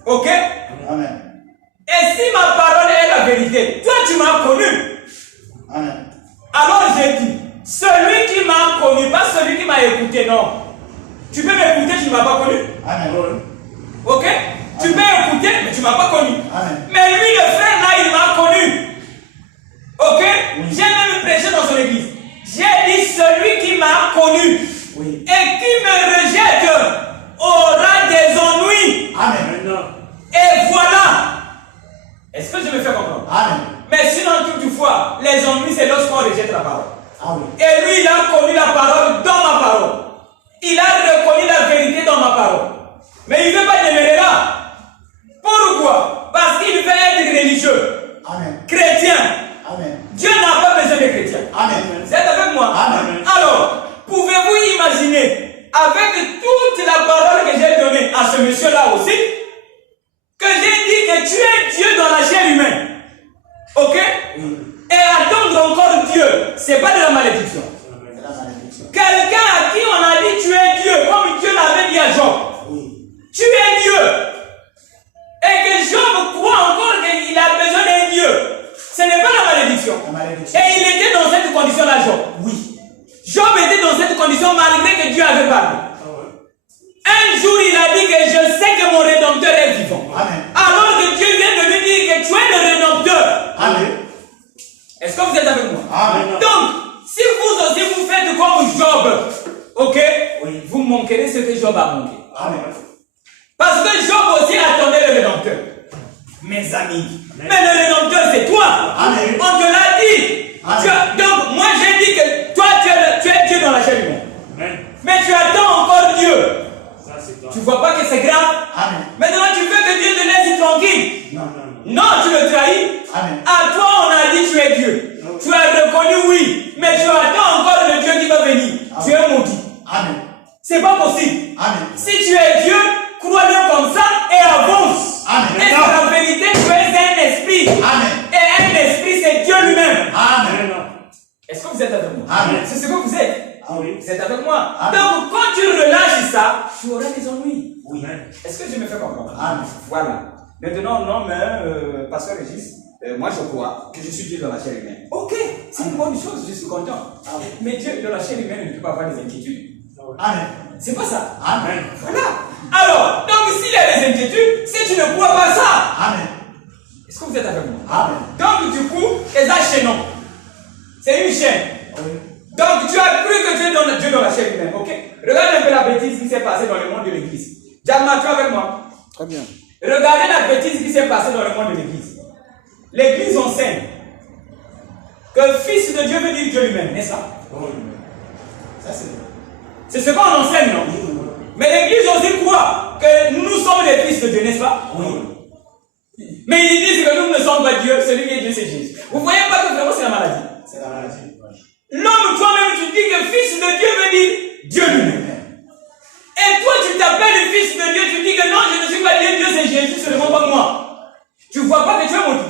Ok? Et si ma parole est la vérité, toi tu m'as connu. Alors j'ai dit, celui qui m'a connu, pas celui qui m'a écouté, non. Tu peux m'écouter, tu ne m'as pas connu. Ok? Tu peux écouter, mais tu ne m'as pas connu. Amen. Mais lui, le frère là, il m'a connu. Ok? J'ai même prêché dans son église. J'ai dit celui qui m'a connu Oui. et qui me rejette aura des ennuis. Amen. Maintenant. Et voilà. Est-ce que je me fais comprendre? Amen. Mais sinon, toutefois, les ennuis, c'est lorsqu'on rejette la parole. Ah oui. Et lui, il a connu la parole dans ma parole. Il a reconnu la vérité dans ma parole. Mais il ne veut pas demeurer là. Pourquoi? Parce qu'il veut être religieux, Amen. chrétien. Amen. Dieu n'a pas besoin de chrétiens. Amen. Vous êtes avec moi? Amen. Alors, pouvez-vous imaginer, avec toute la parole que j'ai donnée à ce monsieur-là aussi, que j'ai dit que tu es Dieu dans la chair humaine. Ok? Oui. Et attendre encore Dieu, c'est pas de la malédiction. C'est la malédiction. Quelqu'un à qui on a dit tu es Dieu, comme Dieu l'avait dit à Job. Oui. Tu es Dieu. Et que Job croit encore qu'il a besoin d'un Dieu. Ce n'est pas la malédiction. La malédiction. Et il était dans cette condition-là, Job. Oui. Job était dans cette condition malgré que Dieu avait parlé. Ah ouais. Un jour, il a dit que je sais que mon Rédempteur est vivant. Amen. Alors que Dieu vient de lui dire que tu es le Rédempteur. Amen. Est-ce que vous êtes avec moi? Amen. Donc, si vous aussi vous faites comme Job, ok, Oui. vous manquerez ce que Job a manqué. Amen. Parce que Job aussi attendait le Rédempteur. Mes amis. Mais le Rédempteur, c'est toi. Amen. On te l'a dit. Amen. Donc, moi, j'ai dit que toi, tu es Dieu dans la chair humaine. Amen. Mais tu attends encore Dieu. Ça, c'est toi. Tu vois pas que c'est grave? Amen. Maintenant, tu veux que Dieu te laisse tranquille. Non. Non, tu le trahis. Amen. À toi, on a dit tu es Dieu. Tu as reconnu, oui. Mais tu attends encore le Dieu qui va venir. Tu es maudit. Amen. C'est pas possible. Amen. Si tu es Dieu, crois-le comme ça et avance. Amen. Et c'est la vérité, tu es un esprit. Amen. Et un esprit, c'est Dieu lui-même. Amen. Maintenant. Est-ce que vous êtes avec moi? Amen. C'est ce que vous êtes. Ah oui. Vous êtes avec moi. Amen. Donc, quand tu relâches ça, tu auras des ennuis. Oui. Est-ce que je me fais comprendre? Amen. Voilà. Maintenant, non, mais Pasteur Régis, moi je crois que je suis Dieu dans la chair humaine. Ok, c'est une bonne chose, je suis content. Ah oui. Mais Dieu dans la chair humaine ne peut pas avoir des inquiétudes. Amen. C'est pas ça. Amen. Voilà. Alors, donc s'il y a des inquiétudes, si tu ne crois pas ça, Amen. est-ce que vous êtes avec moi? Amen. Donc du coup, et ça chaînon. C'est une chaîne. Oui. Donc tu as cru que Dieu dans la chair humaine, ok? Regarde un peu la bêtise qui s'est passée dans le monde de l'église. Diamant, tu es avec moi? Très bien. Regardez la bêtise qui s'est passée dans le monde de l'église. L'église enseigne que fils de Dieu veut dire Dieu lui-même, n'est-ce pas? Oui. Ça c'est. C'est ce qu'on enseigne, non? Oui. Mais l'église aussi croit que nous sommes les fils de Dieu, n'est-ce pas? Oui. Mais ils disent que nous ne sommes pas Dieu, celui qui est Dieu c'est Jésus. Vous voyez pas que vraiment c'est la maladie? C'est la maladie. L'homme toi-même tu dis que fils de Dieu veut dire Dieu lui-même. Et toi tu t'appelles fils de Dieu, tu dis que non je ne suis pas Dieu, Dieu c'est Jésus, seulement pas moi. Tu vois pas que tu es maudit.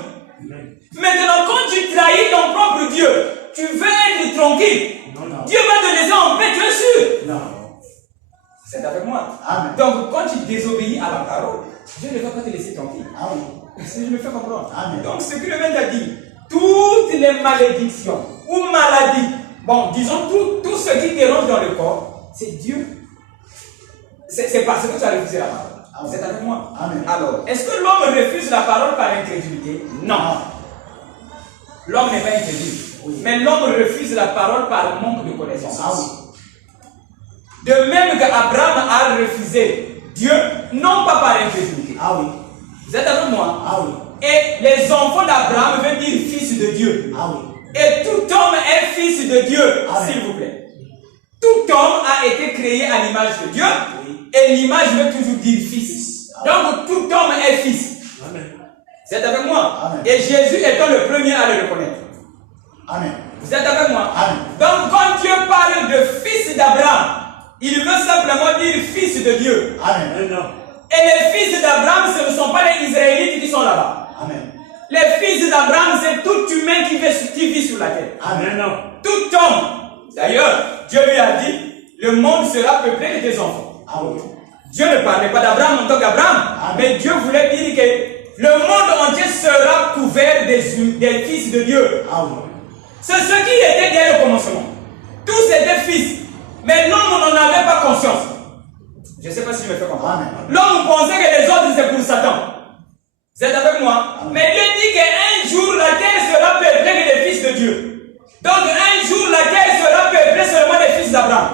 Maintenant quand tu trahis ton propre Dieu, tu veux être tranquille. Non. Dieu va te laisser en paix, tu es sûr. Non. C'est avec moi. Amen. Donc quand tu désobéis à la parole, Dieu ne va pas te laisser tranquille. Ah oui. Si je me fais comprendre. Amen. Donc ce que le maître a dit, toutes les malédictions ou maladies, bon, disons tout ce qui dérange dans le corps, c'est Dieu. C'est parce que tu as refusé la parole. Vous êtes avec moi? Amen. Alors, est-ce que l'homme refuse la parole par incrédulité? Non. L'homme n'est pas incrédule. Oui. Mais l'homme refuse la parole par manque de connaissance. Ah oui. De même qu'Abraham a refusé Dieu, non pas par incrédulité. Ah oui. Vous êtes avec moi? Ah oui. Et les enfants d'Abraham veulent dire fils de Dieu. Ah oui. Et tout homme est fils de Dieu, Amen. s'il vous plaît. Tout homme a été créé à l'image de Dieu. Oui. Et l'image veut toujours dire fils. Donc tout homme est fils. Amen. Vous êtes avec moi? Amen. Et Jésus étant le premier à le reconnaître. Amen. Vous êtes avec moi? Amen. Donc quand Dieu parle de fils d'Abraham, il veut simplement dire fils de Dieu. Amen. Maintenant. Et les fils d'Abraham, ce ne sont pas les Israélites qui sont là-bas. Amen. Les fils d'Abraham, c'est tout humain qui vit sur la terre. Amen. Maintenant. Tout homme. D'ailleurs, Dieu lui a dit, le monde sera peuplé de tes enfants. Ah oui. Dieu ne parlait pas d'Abraham en tant qu'Abraham, mais Dieu voulait dire que le monde entier sera couvert des fils de Dieu. Ah oui. C'est ce qui était dès le commencement. Tous étaient fils, mais l'homme n'en avait pas conscience. Je ne sais pas si je me fais comprendre. Amen. L'homme pensait que les autres c'est pour Satan. Vous êtes avec moi? Amen. Mais Dieu dit qu'un jour la terre sera peuplée des fils de Dieu. Donc un jour la terre sera peuplée seulement des fils d'Abraham.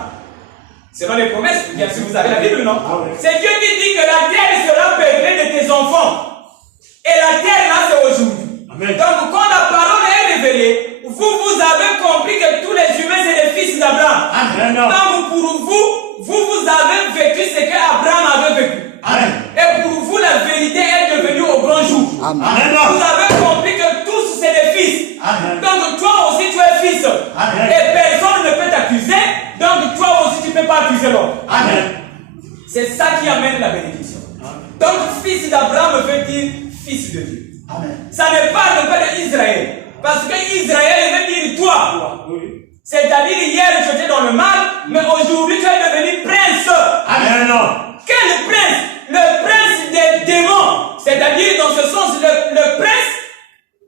Selon les promesses, bien sûr vous avez la Bible, non? C'est Dieu qui dit que la terre sera peuplée de tes enfants. Et la terre là c'est aujourd'hui. Donc quand la parole est révélée, vous avez compris que tous les humains c'est des fils d'Abraham. Donc pour vous avez vécu ce qu'Abraham avait vécu. Amen. Et pour vous la vérité est devenue au grand jour. Amen. Vous avez compris que tous c'est des fils. Amen. Donc toi aussi tu es fils. Amen. Et personne ne peut t'accuser. Donc toi aussi tu ne peux pas accuser l'autre. Amen. C'est ça qui amène la bénédiction. Donc fils d'Abraham veut dire fils de Dieu. Amen. Ça ne parle pas d'Israël. Parce que Israël veut dire toi. C'est-à-dire hier tu étais dans le mal, mais aujourd'hui tu es devenu prince. Amen. Quel prince? Le prince des démons. C'est-à-dire dans ce sens, le prince,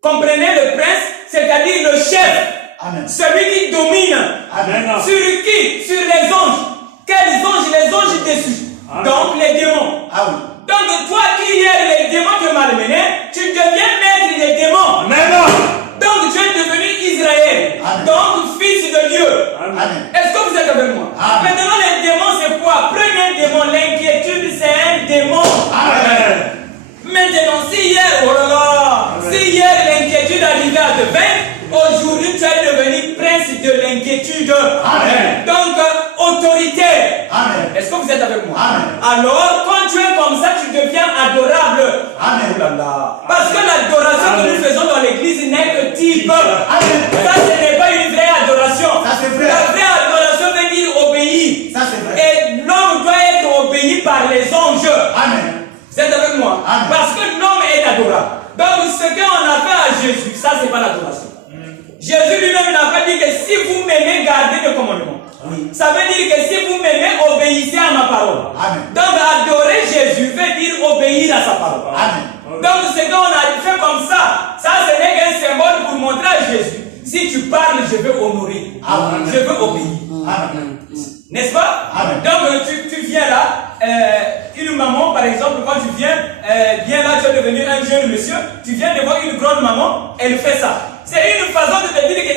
comprenez le prince, c'est-à-dire le chef. Amen. Celui qui domine. Amen. Sur qui? Sur les anges. Quels anges? Les anges dessus. Amen. Donc les démons. Ah oui. Donc toi qui es les démons te malmenés, tu deviens maître des démons. Amen. Donc tu es devenu Israël. Amen. Donc fils de Dieu. Amen. Est-ce que vous êtes avec moi? Amen. Maintenant les démons c'est quoi? Premier démon, l'inquiétude c'est un démon. Amen. Maintenant si hier, oh là là, si hier l'inquiétude arrivait à te vaincre, aujourd'hui tu es devenu prince de l'inquiétude. Amen. Donc autoritaire. Amen. Est-ce que vous êtes avec moi? Amen. Alors quand tu es comme ça, tu deviens adorable. Amen. Oh là là. Parce que l'adoration que nous faisons dans l'église n'est que type. Amen. Ça ce n'est pas une vraie adoration. Ça, c'est vrai. La vraie adoration veut dire obéir. Ça c'est vrai. Et l'homme doit être obéi par les anges. Amen. Vous êtes avec moi? Amen. Parce que l'homme est adorable. Donc ce qu'on a fait à Jésus, ça c'est pas l'adoration. Jésus lui-même n'a pas dit que si vous m'aimez, gardez le commandement. Oui. Ça veut dire que si vous m'aimez, obéissez à ma parole. Amen. Donc adorer Jésus veut dire obéir à sa parole. Amen. Donc ce qu'on a fait comme ça ce n'est qu'un symbole pour montrer à Jésus. Si tu parles, je veux honorer. Amen. Je veux obéir. Amen. N'est-ce pas? Amen. Donc tu viens là, une maman par exemple, quand tu viens là, tu es devenu un jeune monsieur, tu viens de voir une grande maman, elle fait ça. C'est une façon de te dire que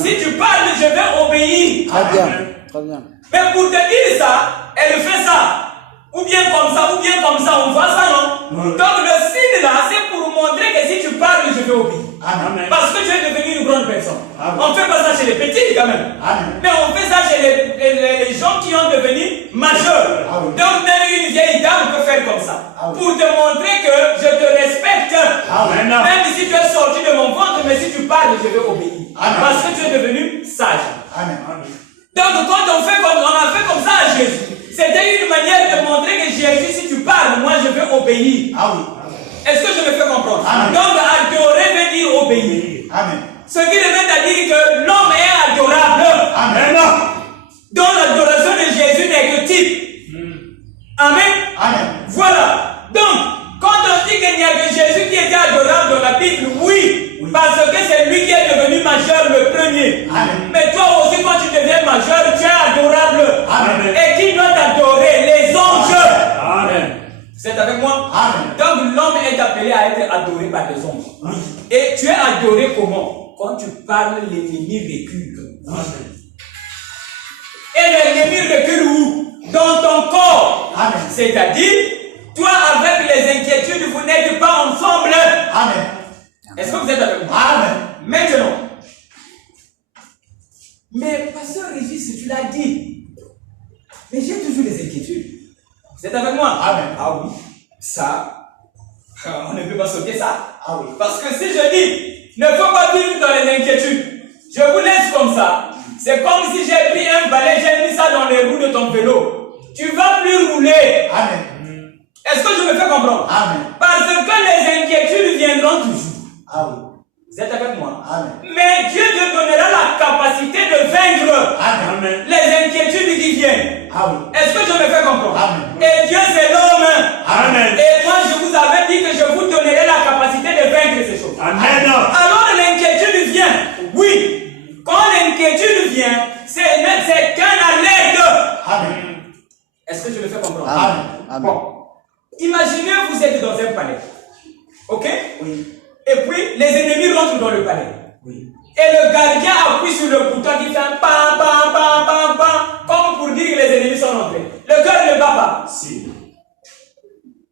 si tu parles, je vais obéir. Très bien, très bien. Mais pour te dire ça, elle fait ça. Ou bien comme ça, on voit ça, non? Donc le signe là, c'est pour montrer que si tu parles, je vais obéir. Amen. Parce que tu es devenu une grande personne. Amen. On ne fait pas ça chez les petits quand même. Amen. Mais on fait ça chez les gens qui ont devenu majeurs. Amen. Donc même une vieille dame peut faire comme ça. Amen. Pour te montrer que je te respecte. Amen. Même si tu es sorti de mon ventre, mais si tu parles, je vais obéir. Amen. Parce que tu es devenu sage. Amen. Donc quand on a fait comme ça à Jésus, c'était une manière de montrer que Jésus, si tu parles, moi je vais obéir. Ah oui. Est-ce que je me fais comprendre? Amen. Donc adorer veut dire obéir. Amen. Ce qui revient à dire que l'homme est adorable. Amen. Donc l'adoration de Jésus n'est que type. Amen. Amen. Voilà. Donc, quand on dit qu'il n'y a que Jésus qui était adorable dans la Bible, oui. Parce que c'est lui qui est devenu majeur le premier. Amen. Mais toi aussi, quand tu deviens majeur, tu es adorable. Amen. Et qui doit t'adorer? Les anges. Amen. Vous êtes avec moi? Amen. Donc l'homme est appelé à être adoré par les anges. Oui. Et tu es adoré comment? Quand tu parles, l'ennemi recule. Amen. Et l'ennemi recule où? Dans ton corps. Amen. C'est-à-dire, toi avec les inquiétudes, vous n'êtes pas ensemble. Amen. Est-ce que vous êtes avec moi? Amen. Maintenant. Mais pasteur Régis, tu l'as dit. Mais j'ai toujours les inquiétudes. Vous êtes avec moi? Amen. Ah oui. Ça, on ne peut pas sauter ça. Ah oui. Parce que si je dis, ne faut pas vivre dans les inquiétudes, je vous laisse comme ça. C'est comme si j'ai pris un balai, j'ai mis ça dans les roues de ton vélo. Tu vas plus rouler. Amen. Est-ce que je me fais comprendre? Amen. Parce que les inquiétudes viendront toujours. Ah oui. Vous êtes avec moi? Amen. Mais Dieu te donnera la capacité de vaincre Amen. les inquiétudes qui viennent. Ah oui. Est-ce que je me fais comprendre? Amen. Et Dieu c'est l'homme. Amen. Et moi je vous avais dit que je vous donnerai la capacité de vaincre ces choses. Amen. Alors l'inquiétude vient. Oui. Quand l'inquiétude vient, c'est qu'un alerte. Amen. Oui. Et puis, les ennemis rentrent dans le palais. Oui. Et le gardien appuie sur le bouton qui fait un pam, pam, pam, pam, pam, comme pour dire que les ennemis sont rentrés. Le cœur ne bat pas. Si.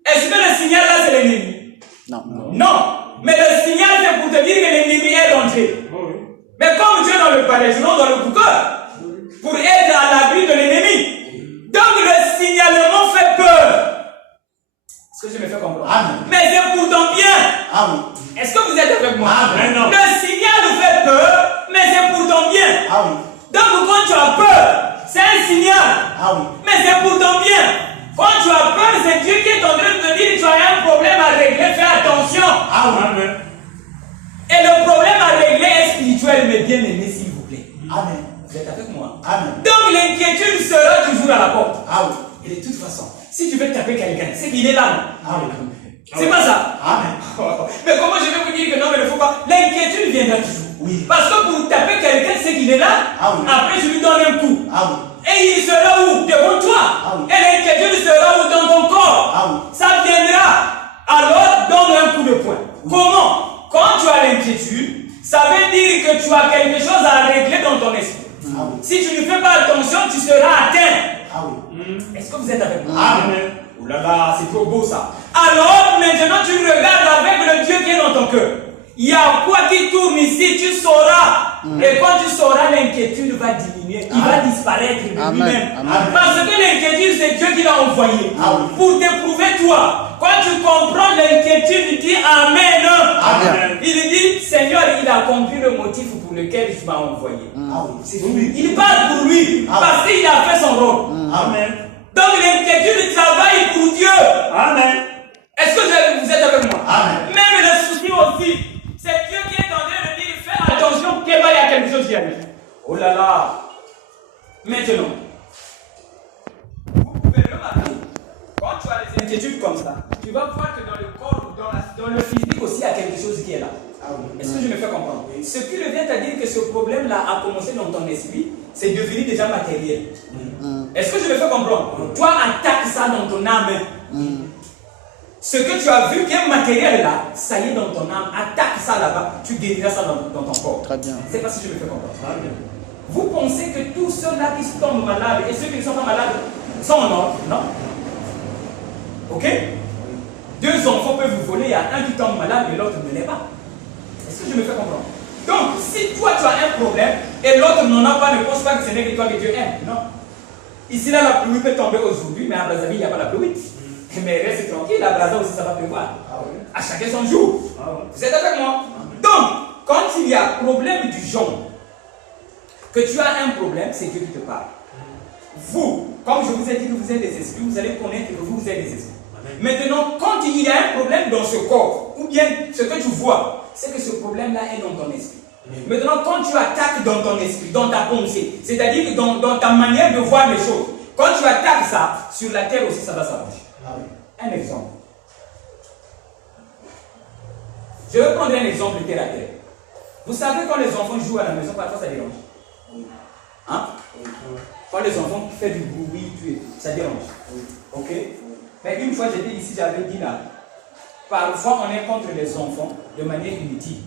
Est-ce que le signal là, c'est l'ennemi? Non. Non. Mais le signal, c'est pour te dire que l'ennemi est rentré. Oui. Mais comme tu es dans le palais, tu rentres dans le bunker pour être à l'abri de l'ennemi. Donc le signalement fait peur. Est-ce que je me fais comprendre? Amen. Mais c'est pour ton bien. Ah oui. Est-ce que vous êtes avec moi? Amen. Non. Le signal fait peur, mais c'est pour ton bien. Ah oui. Donc quand tu as peur, c'est un signal. Ah oui. Mais c'est pour ton bien. Quand tu as peur, c'est Dieu qui est en train de te dire que tu as un problème à régler. Fais attention. Ah oui. Amen. Et le problème à régler est spirituel, mais bien aimé, s'il vous plaît. Amen. Vous êtes avec moi? Amen. Donc l'inquiétude sera toujours à la porte. Ah oui. Et de toute façon, si tu veux taper quelqu'un, c'est qu'il est là. Ah oui. C'est pas ça. Amen. Mais comment je vais vous dire que non, mais il ne faut pas. L'inquiétude viendra toujours. Oui. Parce que pour taper quelqu'un, c'est qu'il est là. Ah oui. Après, je lui donne un coup. Ah oui. Et il sera où? Devant toi. Ah oui. Et l'inquiétude sera où? Dans ton corps. Ah oui. Ça viendra. Alors, donne un coup de poing. Comment? Quand tu as l'inquiétude, ça veut dire que tu as quelque chose à régler dans ton esprit. Ah oui. Si tu ne fais pas attention, tu seras atteint. Ah oui. Est-ce que vous êtes avec moi? Amen. Oh là là, c'est trop beau ça. Alors maintenant tu regardes avec le Dieu qui est dans ton cœur. Il y a quoi qui tourne ici, tu sauras. Et quand tu sauras, l'inquiétude va diminuer. Il va disparaître de Amen. lui-même. Amen. Parce que l'inquiétude, c'est Dieu qui l'a envoyé. Ah oui. Pour t'éprouver toi. Quand tu comprends l'inquiétude, il dit Amen. Amen. Il dit, Seigneur, il a compris le motif pour lequel tu m'as envoyé. Ah oui. C'est lui. Il parle pour lui. Ah. Parce qu'il a fait son rôle. Amen. Donc l'inquiétude travaille pour Dieu. Amen. Est-ce que vous êtes avec moi? Amen. Même le souci aussi, c'est Dieu qui est en train de dire fais attention, qu'il y a quelque chose qui arrive. Oh là là. Maintenant, vous pouvez remarquer, quand tu as les inquiétudes comme ça, tu vas voir que dans le corps, dans le physique aussi, il y a quelque chose qui est là. Ah oui. Est-ce que je me fais comprendre? Ce qui revient à dire que ce problème-là a commencé dans ton esprit, c'est devenu déjà matériel. Est-ce que je me fais comprendre? Toi, attaque ça dans ton âme. Ce que tu as vu qui est matériel là, ça y est dans ton âme. Attaque ça là-bas, tu guériras ça dans ton corps. Très bien. C'est pas si je me fais comprendre. Amen. Vous pensez que tous ceux-là qui tombent malades et ceux qui ne sont pas malades sont en ordre? Non? Ok? Deux enfants peuvent vous voler, il y a un qui tombe malade et l'autre ne l'est pas. Est-ce que je me fais comprendre? Donc, si toi tu as un problème et l'autre n'en a pas, ne pense pas que ce n'est que toi que Dieu aime. Non. Ici, là, la pluie peut tomber aujourd'hui, mais à Brazzaville, il n'y a pas la pluie. Mais reste tranquille, à Brazzaville aussi, ça va pleuvoir. Ah oui. À chacun son jour. Ah ouais. Vous êtes avec moi? Donc, quand il y a problème du genre, que tu as un problème, c'est Dieu qui te parle. Vous, comme je vous ai dit que vous êtes des esprits, vous allez connaître que vous êtes des esprits. Maintenant, quand il y a un problème dans ce corps, ou bien ce que tu vois, c'est que ce problème-là est dans ton esprit. Maintenant, quand tu attaques dans ton esprit, dans ta pensée, c'est-à-dire que dans ta manière de voir les choses, quand tu attaques ça, sur la terre aussi, ça va s'arranger. Ah oui. Un exemple. Je vais prendre un exemple terre à terre. Vous savez, quand les enfants jouent à la maison, parfois ça dérange. Hein? Quand les enfants font du bruit, ça dérange. Ok? Mais une fois j'étais ici, j'avais dit là, parfois on est contre les enfants de manière inutile.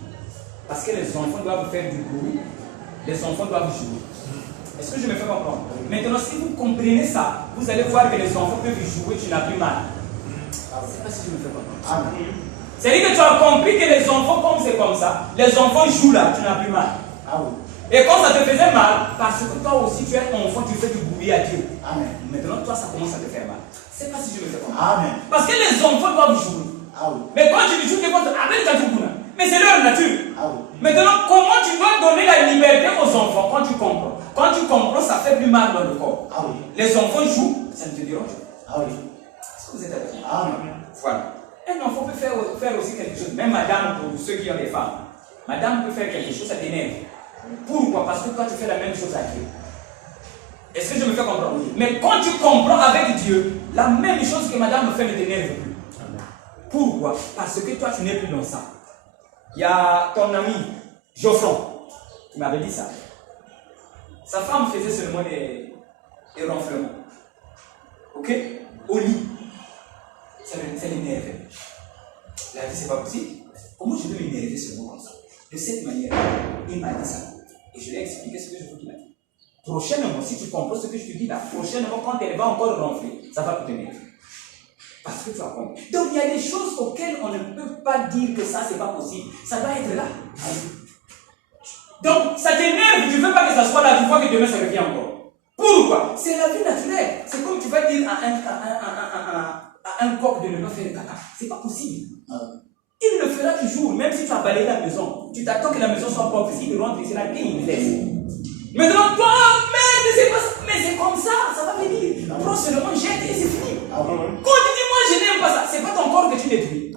Parce que les enfants doivent faire du bruit, les enfants doivent jouer. Est-ce que je me fais comprendre? Maintenant, si vous comprenez ça, vous allez voir que les enfants peuvent jouer, tu n'as plus mal. Je ne sais pas si je me fais comprendre. Amen. C'est-à-dire que tu as compris que les enfants, comme c'est comme ça, les enfants jouent là, tu n'as plus mal. Ah oui. Et quand ça te faisait mal, parce que toi aussi tu es enfant, tu fais du bruit à Dieu. Amen. Maintenant, toi, ça commence à te faire mal. Je ne sais pas si je me fais comprendre. Amen. Parce que les enfants doivent jouer. Ah oui. Mais quand tu joues, tu penses, avec ta joue, mais c'est leur nature. Ah oui. Maintenant, comment tu dois donner la liberté aux enfants quand tu comprends? Quand tu comprends, ça fait plus mal dans le corps. Ah oui. Les enfants jouent, ça ne te dérange pas. Ah oui. Est-ce que vous êtes avec moi? Amen. Voilà. Un enfant peut faire aussi quelque chose, même madame, pour ceux qui ont des femmes. Madame peut faire quelque chose, ça t'énerve. Pourquoi? Parce que toi, tu fais la même chose à Dieu. Est-ce que je me fais comprendre? Mais quand tu comprends avec Dieu, la même chose que madame fait ne t'énerve plus. Pourquoi? Parce que toi, tu n'es plus dans ça. Il y a ton ami, Geoffron, qui m'avait dit ça. Sa femme faisait seulement des ronflements. Ok? Au lit. Ça l'énervait. Il a dit, c'est pas possible. Comment je peux m'énerver seulement comme ça? De cette manière, il m'a dit ça. Et je lui ai expliqué ce que je veux qu'il a dit. Prochainement, si tu comprends ce que je te dis là, prochainement, quand elle va encore ronfler, ça va te tenir. Parce que tu as compris. Donc il y a des choses auxquelles on ne peut pas dire que ça, c'est pas possible. Ça doit être là. Donc ça t'énerve, tu ne veux pas que ça soit là, tu vois que demain ça revient encore. Pourquoi? C'est la vie naturelle. C'est comme tu vas dire à un coq de ne pas faire le caca. C'est pas possible. Il le fera toujours, même si tu as balayé la maison. Tu t'attends que la maison soit propre. S'il rentre, il sera bien, il laisse. Maintenant, toi, merde, c'est pas ça. Mais c'est comme ça, ça va venir. Prends seulement, jette et c'est fini. Quand tu dis, moi, je n'aime pas ça, c'est pas ton corps que tu détruis.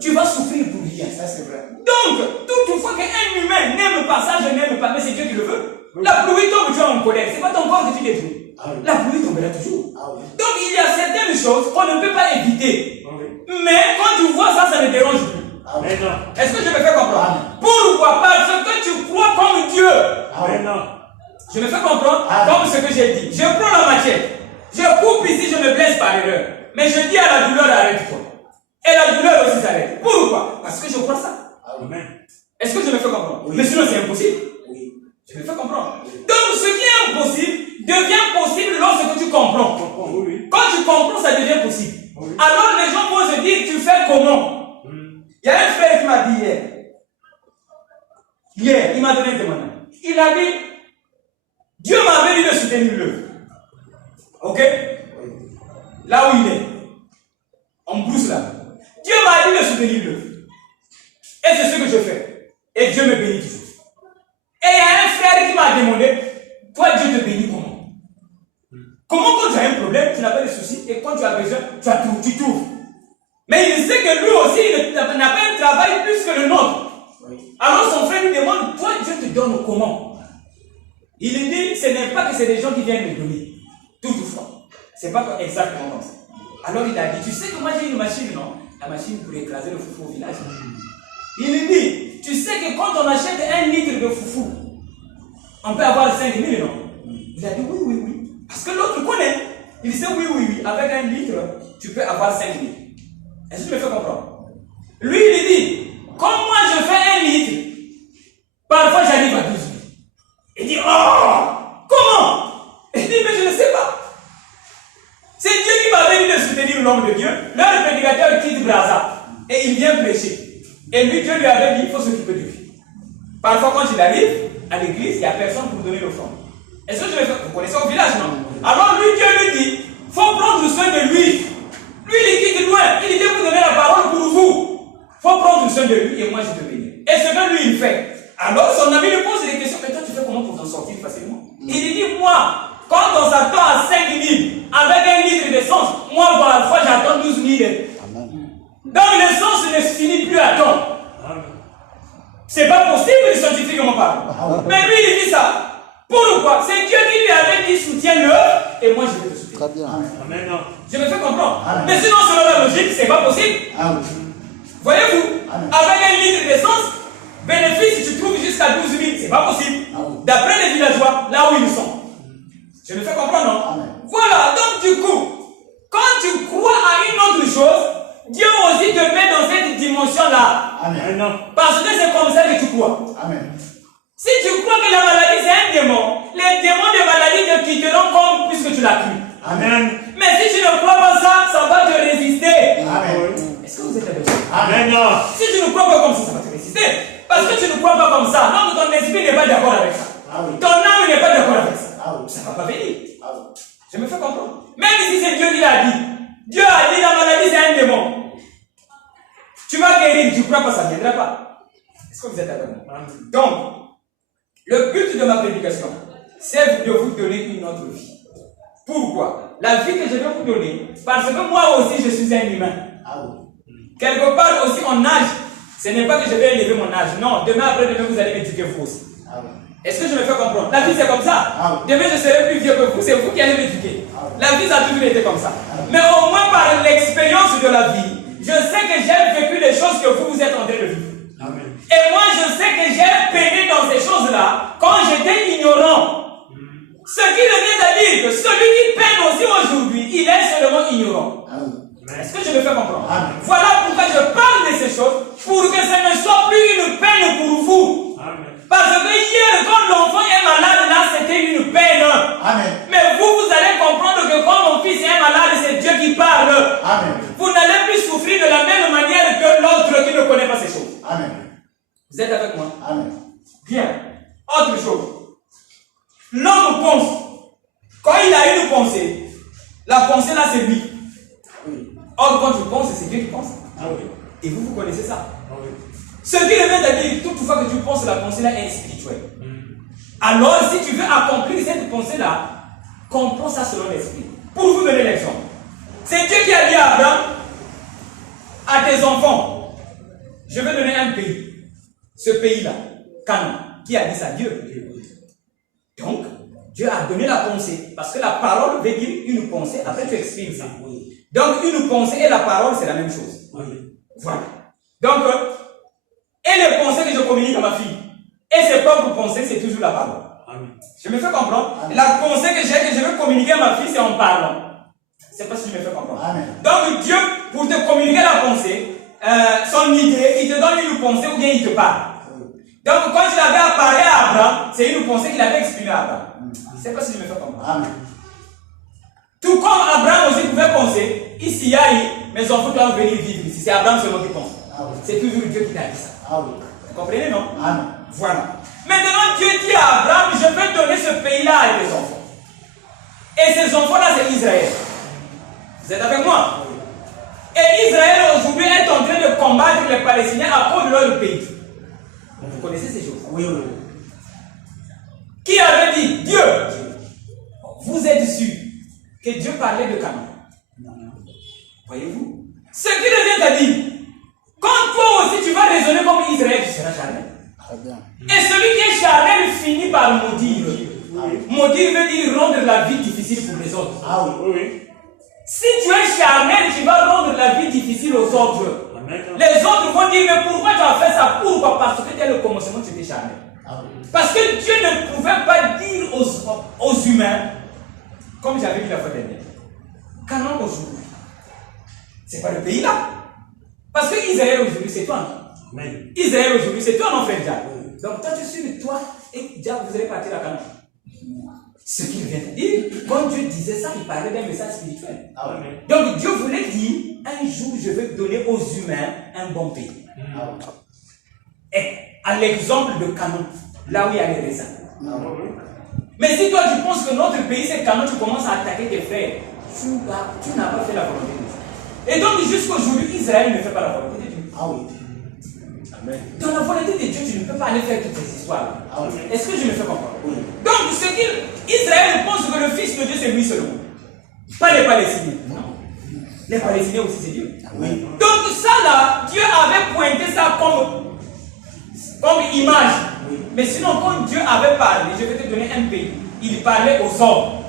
Tu vas souffrir pour rien. Ça, c'est vrai. Donc, toutefois qu'un humain n'aime pas ça, je n'aime pas, mais c'est Dieu qui le veut. La pluie tombe, tu es en colère. C'est pas ton corps que tu détruis. La pluie tombera toujours. Donc, il y a certaines choses qu'on ne peut pas éviter. Mais quand tu vois ça, ça ne dérange plus. Est-ce que je me fais comprendre? Pourquoi? Parce que tu crois comme Dieu. Je me fais comprendre comme ce que j'ai dit. Je prends la machette. Je coupe ici, je me blesse par erreur. Mais je dis à la douleur, arrête-toi. Et la douleur aussi s'arrête. Pourquoi? Parce que je crois ça. Est-ce que je me fais comprendre? Mais sinon, c'est impossible. Je me fais comprendre. Donc, ce qui est impossible devient possible lorsque tu comprends. Quand tu comprends, ça devient possible. Alors, les gens vont se dire, tu fais comment? Il y a un frère qui m'a dit hier. Hier, il m'a donné un témoignage. Il a dit, Dieu m'avait dit de soutenir l'œuvre. Ok? Là où il est. En brousse là. Dieu m'a dit de soutenir l'œuvre. Et c'est ce que je fais. Et Dieu me bénit toujours. Et il y a un frère qui m'a demandé, toi Dieu te bénit comment? Comment quand tu as un problème, tu n'as pas de soucis, et quand tu as besoin, tu trouves. Mais il sait que lui aussi, il n'a pas un travail plus que le nôtre. Alors son frère lui demande, toi Dieu te donne comment? Il lui dit, ce n'est pas que c'est des gens qui viennent me donner. Toutefois. C'est pas exactement comme ça. Alors il a dit, tu sais que moi j'ai une machine, non? La machine pour écraser le foufou au village. Il lui dit, tu sais que quand on achète 1 litre de foufou, on peut avoir 5 000, non? Il a dit, oui. Parce que l'autre connaît. Il sait, oui. Avec 1 litre, tu peux avoir 5 000. Est-ce que tu me fais comprendre? Lui, il dit, comme moi je fais 1 litre, parfois j'arrive à 12 000. Il dit, oh, comment? Il dit, mais je ne sais pas. C'est Dieu qui m'avait dit de soutenir l'homme de Dieu. Leur prédicateur quitte Brazza et il vient prêcher. Et lui, Dieu lui avait dit, il faut s'occuper de lui. Parfois, quand il arrive à l'église, il n'y a personne pour donner l'offrande. Est-ce que je vais faire? Vous connaissez au village, non? Alors lui, Dieu lui dit, il faut prendre soin de lui. Lui, il quitte loin. Il dit, vous donner la parole pour vous. Il faut prendre soin de lui et moi, je te bénis. Et ce que lui, il fait. Alors, son ami lui pose des questions. Mais toi, tu fais comment pour t'en sortir facilement? Il lui dit, moi, quand on s'attend à 5 000 avec 1 litre d'essence, moi, parfois, j'attends 12 000. Donc, l'essence ne se finit plus à temps. C'est pas possible, scientifiquement parlant. Mais lui, il dit ça. Pourquoi? C'est Dieu qui lui avait dit soutiens-le et moi je vais te soutenir. Très bien. Amen. Je me fais comprendre. Mais sinon, selon la logique, c'est pas possible. Voyez-vous, avec 1 litre d'essence, bénéfice, tu trouves jusqu'à 12 000, c'est pas possible. D'après les villageois, là où ils sont. Je me fais comprendre, non? Voilà, donc du coup, quand tu crois à une autre chose, Dieu aussi te met dans cette dimension-là. Parce que c'est comme ça que tu crois. Si tu crois que la maladie c'est un démon, les démons de maladie te quitteront comme puisque tu l'as cru. Mais si tu ne crois pas ça, ça va te résister. Est-ce que vous êtes avec moi? Si tu ne crois pas comme ça va te résister. Parce que tu ne crois pas comme ça. Donc ton esprit n'est pas d'accord avec ça. Ton âme n'est pas d'accord avec ça. Ça ne va pas venir. Je me fais comprendre. Même si c'est Dieu qui l'a dit. Dieu a dit la maladie c'est un démon. Tu vas guérir, tu ne crois pas, ça ne viendra pas. Est-ce que vous êtes avec moi? Donc, le but de ma prédication, c'est de vous donner une autre vie. Pourquoi? La vie que je vais vous donner, parce que moi aussi je suis un humain. Quelque part aussi en âge, ce n'est pas que je vais élever mon âge. Non, demain après-demain vous allez m'éduquer vous aussi. Est-ce que je me fais comprendre? La vie c'est comme ça. Demain je serai plus vieux que vous, c'est vous qui allez m'éduquer. La vie ça a toujours été comme ça. Mais au moins par l'expérience de la vie, je sais que j'ai vécu les choses que vous êtes en train de vivre. Et moi, je sais que j'ai peiné dans ces choses-là quand j'étais ignorant. Ce qui revient à dire que celui qui peine aussi aujourd'hui, il est seulement ignorant. Est-ce que je me fais comprendre? Voilà pourquoi je parle de ces choses, pour que ce ne soit Vous êtes avec moi? Amen. Bien. Autre chose. L'homme pense. Quand il a une pensée, la pensée là c'est lui. Oui. Or quand tu penses, c'est Dieu qui pense. Ah oui. Et vous connaissez ça. Ah oui. Ce qui revient à dire, toutefois que tu penses, la pensée là est spirituelle. Alors, si tu veux accomplir cette pensée-là, comprends ça selon l'esprit. Pour vous donner l'exemple, c'est Dieu qui a dit à Abraham, à tes enfants, je vais donner un pays. Ce pays-là, Canaan, qui a dit ça? Dieu. Donc, Dieu a donné la pensée, parce que la parole veut dire une pensée, après tu exprimes ça. Donc, une pensée et la parole, c'est la même chose. Voilà. Donc, et les pensées que je communique à ma fille, et ses propres pensées, c'est toujours la parole. Amen. Je me fais comprendre. La pensée que j'ai, que je veux communiquer à ma fille, c'est en parlant. C'est pas si je me fais comprendre. Amen. Donc Dieu, pour te communiquer la pensée, son idée, il te donne une pensée ou bien il te parle. Donc quand il avait parlé à Abraham, c'est une pensée qu'il avait exprimée à Abraham. C'est pas si je me fais comprendre. Amen. Tout comme Abraham aussi pouvait penser, ici, mes enfants doivent venir vivre ici. C'est Abraham seulement qui pense. C'est toujours Dieu qui t'a dit ça. Ah oui. Vous comprenez, non? Amen. Voilà. Maintenant, Dieu dit à Abraham, je vais donner ce pays-là à tes enfants. Et ces enfants-là, c'est Israël. Vous êtes avec moi? Et Israël, aujourd'hui, est en train de combattre les Palestiniens à cause de leur pays. Vous connaissez ces choses? Oui, oui. Qui avait dit? Dieu. Vous êtes sûr que Dieu parlait de Canaan? Voyez-vous? Ce qui revient à dire, quand toi aussi tu vas raisonner comme Israël, tu seras charnel. Et celui qui est charnel finit par maudire. Maudire veut dire rendre la vie difficile pour les autres. Ah oui, oui. Si tu es charnel, tu vas rendre la vie difficile aux autres. Amen. Les autres vont dire, mais pourquoi tu as fait ça? Pourquoi? Parce que dès le commencement, tu étais charnel. Ah oui. Parce que Dieu ne pouvait pas dire aux humains, comme j'avais dit la fois dernière, Canaan aujourd'hui, c'est pas le pays là. Parce que Israël aujourd'hui, c'est toi. Non? Amen. Israël aujourd'hui, c'est toi, non, frère Jack? Donc toi, tu suis toi et Jack, vous allez partir à Canaan. Ce qu'il vient de dire, quand Dieu disait ça, il parlait d'un message spirituel. Ah oui. Donc Dieu voulait dire, un jour, je vais donner aux humains un bon pays. Ah oui. Et à l'exemple de Canaan, là où il y a les raisins. Ah oui. Mais si toi tu penses que notre pays c'est Canaan, tu commences à attaquer tes frères, tu n'as pas fait la volonté de Dieu. Et donc jusqu'à aujourd'hui, Israël ne fait pas la volonté de Dieu. Ah oui. Amen. Dans la volonté de Dieu, tu ne peux pas aller faire toutes ces histoires. Ah oui. Est-ce que je me fais comprendre? Oui. Donc ce qu'Israël pense que le fils de Dieu c'est lui seulement. Pas les Palestiniens. Non. Les Palestiniens aussi c'est Dieu. Oui. Donc ça là, Dieu avait pointé ça comme image. Oui. Mais sinon, quand Dieu avait parlé, je vais te donner un pays, il parlait aux hommes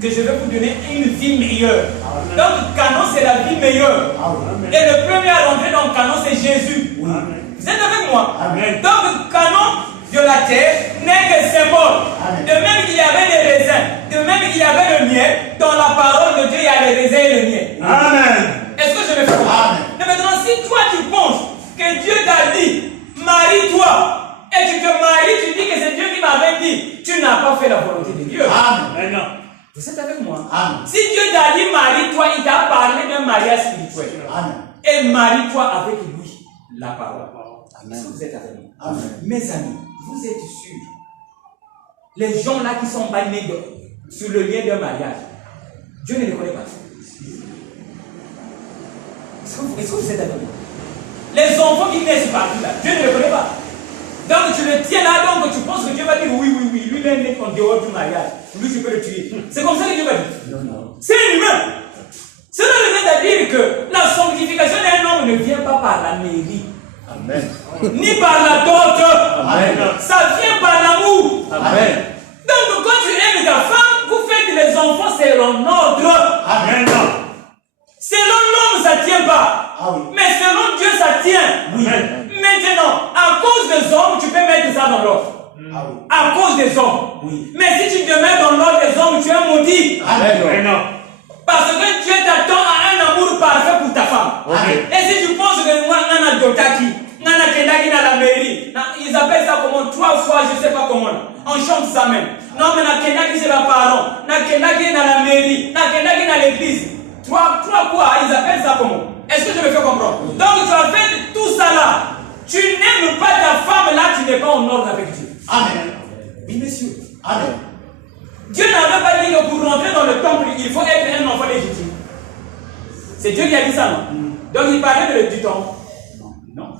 que je vais vous donner une vie meilleure. Amen. Donc Canaan c'est la vie meilleure. Ah oui. Et le premier à rentrer dans Canaan c'est Jésus. Oui. Vous êtes avec moi? Amen. Donc Canaan de la terre n'est que symbole. Amen. De même qu'il y avait des raisins, de même qu'il y avait le miel, dans la parole de Dieu il y a les raisins et le miel. Amen. Est-ce que je me fais comprendre? Amen. Mais maintenant, si toi tu penses que Dieu t'a dit, marie-toi, et tu te maries, tu dis que c'est Dieu qui m'avait dit, tu n'as pas fait la volonté de Dieu. Amen. Vous êtes avec moi? Amen. Si Dieu t'a dit marie-toi, il t'a parlé d'un mariage spirituel. Amen. Et marie-toi avec lui, la parole. Amen. Est-ce que vous êtes avec moi? Amen. Mes amis, vous êtes sûrs, les gens là qui sont bannis sur le lien d'un mariage, Dieu ne les connaît pas. Est-ce que vous êtes avec moi? Les enfants qui naissent partout là, Dieu ne les connaît pas. Donc tu le tiens là, donc tu penses que Dieu va dire oui, oui, oui, lui il est né en dehors du mariage, lui tu peux le tuer. C'est comme ça que Dieu va dire. Non. C'est un humain. Cela revient à dire que la sanctification d'un homme ne vient pas par la mairie, Amen. ni par la dot. Amen. Ça vient par l'amour. Amen. Donc quand tu aimes ta femme, vous faites les enfants selon ordre. Amen. Selon l'homme, ça ne tient pas. Ah oui. Mais selon Dieu, ça tient. Oui. Maintenant, à cause des hommes, tu peux mettre ça dans l'ordre. Ah oui. À cause des hommes. Oui. Mais si tu te mets dans l'ordre des hommes, tu es maudit. Amen. Parce que Dieu t'attend à un amour parfait pour ta femme. Amen. Et si tu penses que moi, on a Dotaki, on a Kendaki dans la mairie, ils appellent ça comment? 3 fois, je ne sais pas comment. On chante ça même. Non, mais na Kendaki c'est la parole. Na Kendaki dans la mairie. Na Kendaki dans l'église. 3 quoi? Ils appellent ça comment? Est-ce que je me fais comprendre? Donc tu as fait tout ça là. Tu n'aimes pas ta femme tu n'es pas en ordre avec Dieu. Amen. Oui, monsieur. Amen. Dieu n'avait pas dit que pour rentrer dans le temple, il faut être un enfant légitime. C'est Dieu qui a dit ça, non? Donc il parlait du temple. Non.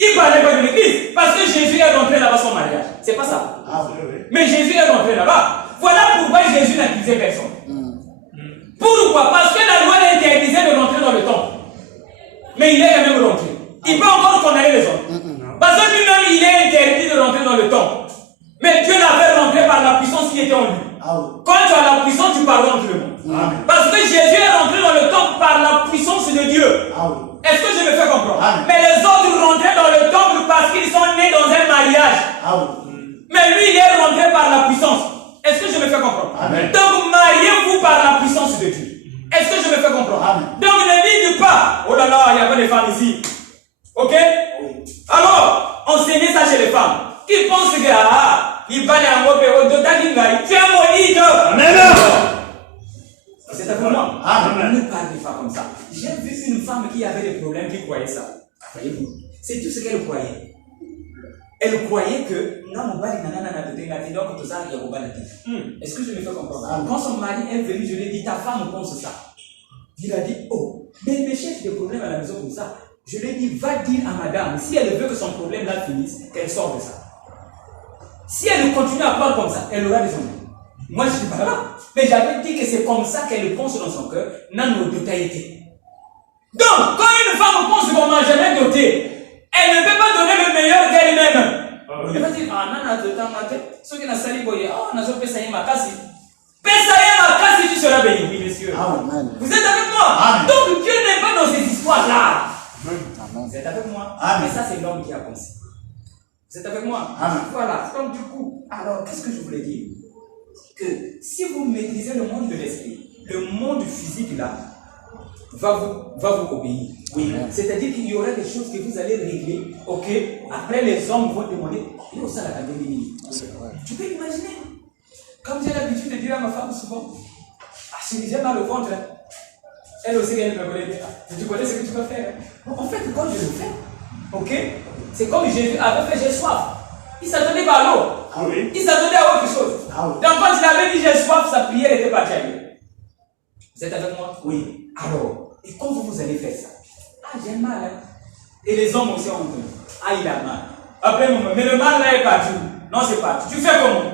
Il parlait pas de l'église. Parce que Jésus est rentré là-bas son mariage. C'est pas ça. Ah oui. Mais Jésus est rentré là-bas. Voilà pourquoi Jésus n'accusait personne. Pourquoi? Parce que la loi interdisait de rentrer dans le temple. Mais il est quand même rentré. Il peut encore condamner les autres. Parce que lui-même, il est interdit de rentrer dans le temple. Mais Dieu l'a fait rentrer par la puissance qui était en lui. Quand tu as la puissance, tu pardonnes tout le monde. Parce que Jésus est rentré dans le temple par la puissance de Dieu. Est-ce que je me fais comprendre? Mais les autres rentraient dans le temple parce qu'ils sont nés dans un mariage. Mais lui, il est rentré par la puissance. Est-ce que je me fais comprendre? Donc, mariez-vous par la puissance de Dieu. Est-ce que je me fais comprendre? Donc, ne dites pas, oh là là, il y a pas de femmes ici. Ok? Alors, enseignez ça chez les femmes. Qui pensent que, il va aller en haut, tu es maudit. Amen. C'est avec moi. Amen. Ne parlez pas comme ça. J'ai vu une femme qui avait des problèmes qui croyait ça. Voyez-vous? C'est tout ce qu'elle croyait. Elle croyait que donc tout ça, il y a Est-ce que je me fais comprendre? Quand son mari est venu, je lui ai dit, ta femme pense ça. Il a dit, oh, mais mes chefs des problèmes à la maison comme ça. Je lui ai dit, va dire à madame, si elle veut que son problème là finisse, qu'elle sorte de ça. Si elle continue à parler comme ça, elle aura des ennuis. Moi, je ne suis pas là. Mais j'avais dit que c'est comme ça qu'elle pense dans son cœur, dans nos totalités. Donc, quand une femme pense qu'on n'a jamais doté, elle ne peut pas donner le meilleur d'elle-même. Elle ne va dire, ah, non, ceux qui n'ont sali, on a fait ma casse. Tu seras béni, oui, monsieur. Amen. Vous êtes avec moi? Amen. Donc, Dieu n'est pas dans ces histoires-là. Amen. Vous êtes avec moi? Amen. Mais ça, c'est l'homme qui a pensé. Vous êtes avec moi? Amen. Voilà. Donc, du coup, alors, qu'est-ce que je voulais dire? Que si vous maîtrisez le monde de l'esprit, le monde physique là va vous obéir. Oui. C'est-à-dire qu'il y aura des choses que vous allez régler. Ok. Après, les hommes vont demander. Et au sein de la pandémie. Tu peux imaginer? Comme j'ai l'habitude de dire à ma femme souvent, ah, si j'ai mal au ventre, elle aussi elle me connaît. Tu connais ce que tu vas faire. En fait, quand je le fais, ok, c'est comme Jésus avait fait, j'ai soif. Il s'attendait pas à l'eau. Il s'attendait à autre chose. Donc quand il avait dit j'ai soif, sa prière était partie ailleurs. Vous êtes avec moi? Oui. Alors, et quand vous allez faire ça, ah j'ai mal. Hein? Et les hommes aussi ont dit, ah il a mal. Après, mais le mal là est parti. Non, c'est parti. Tu fais comment?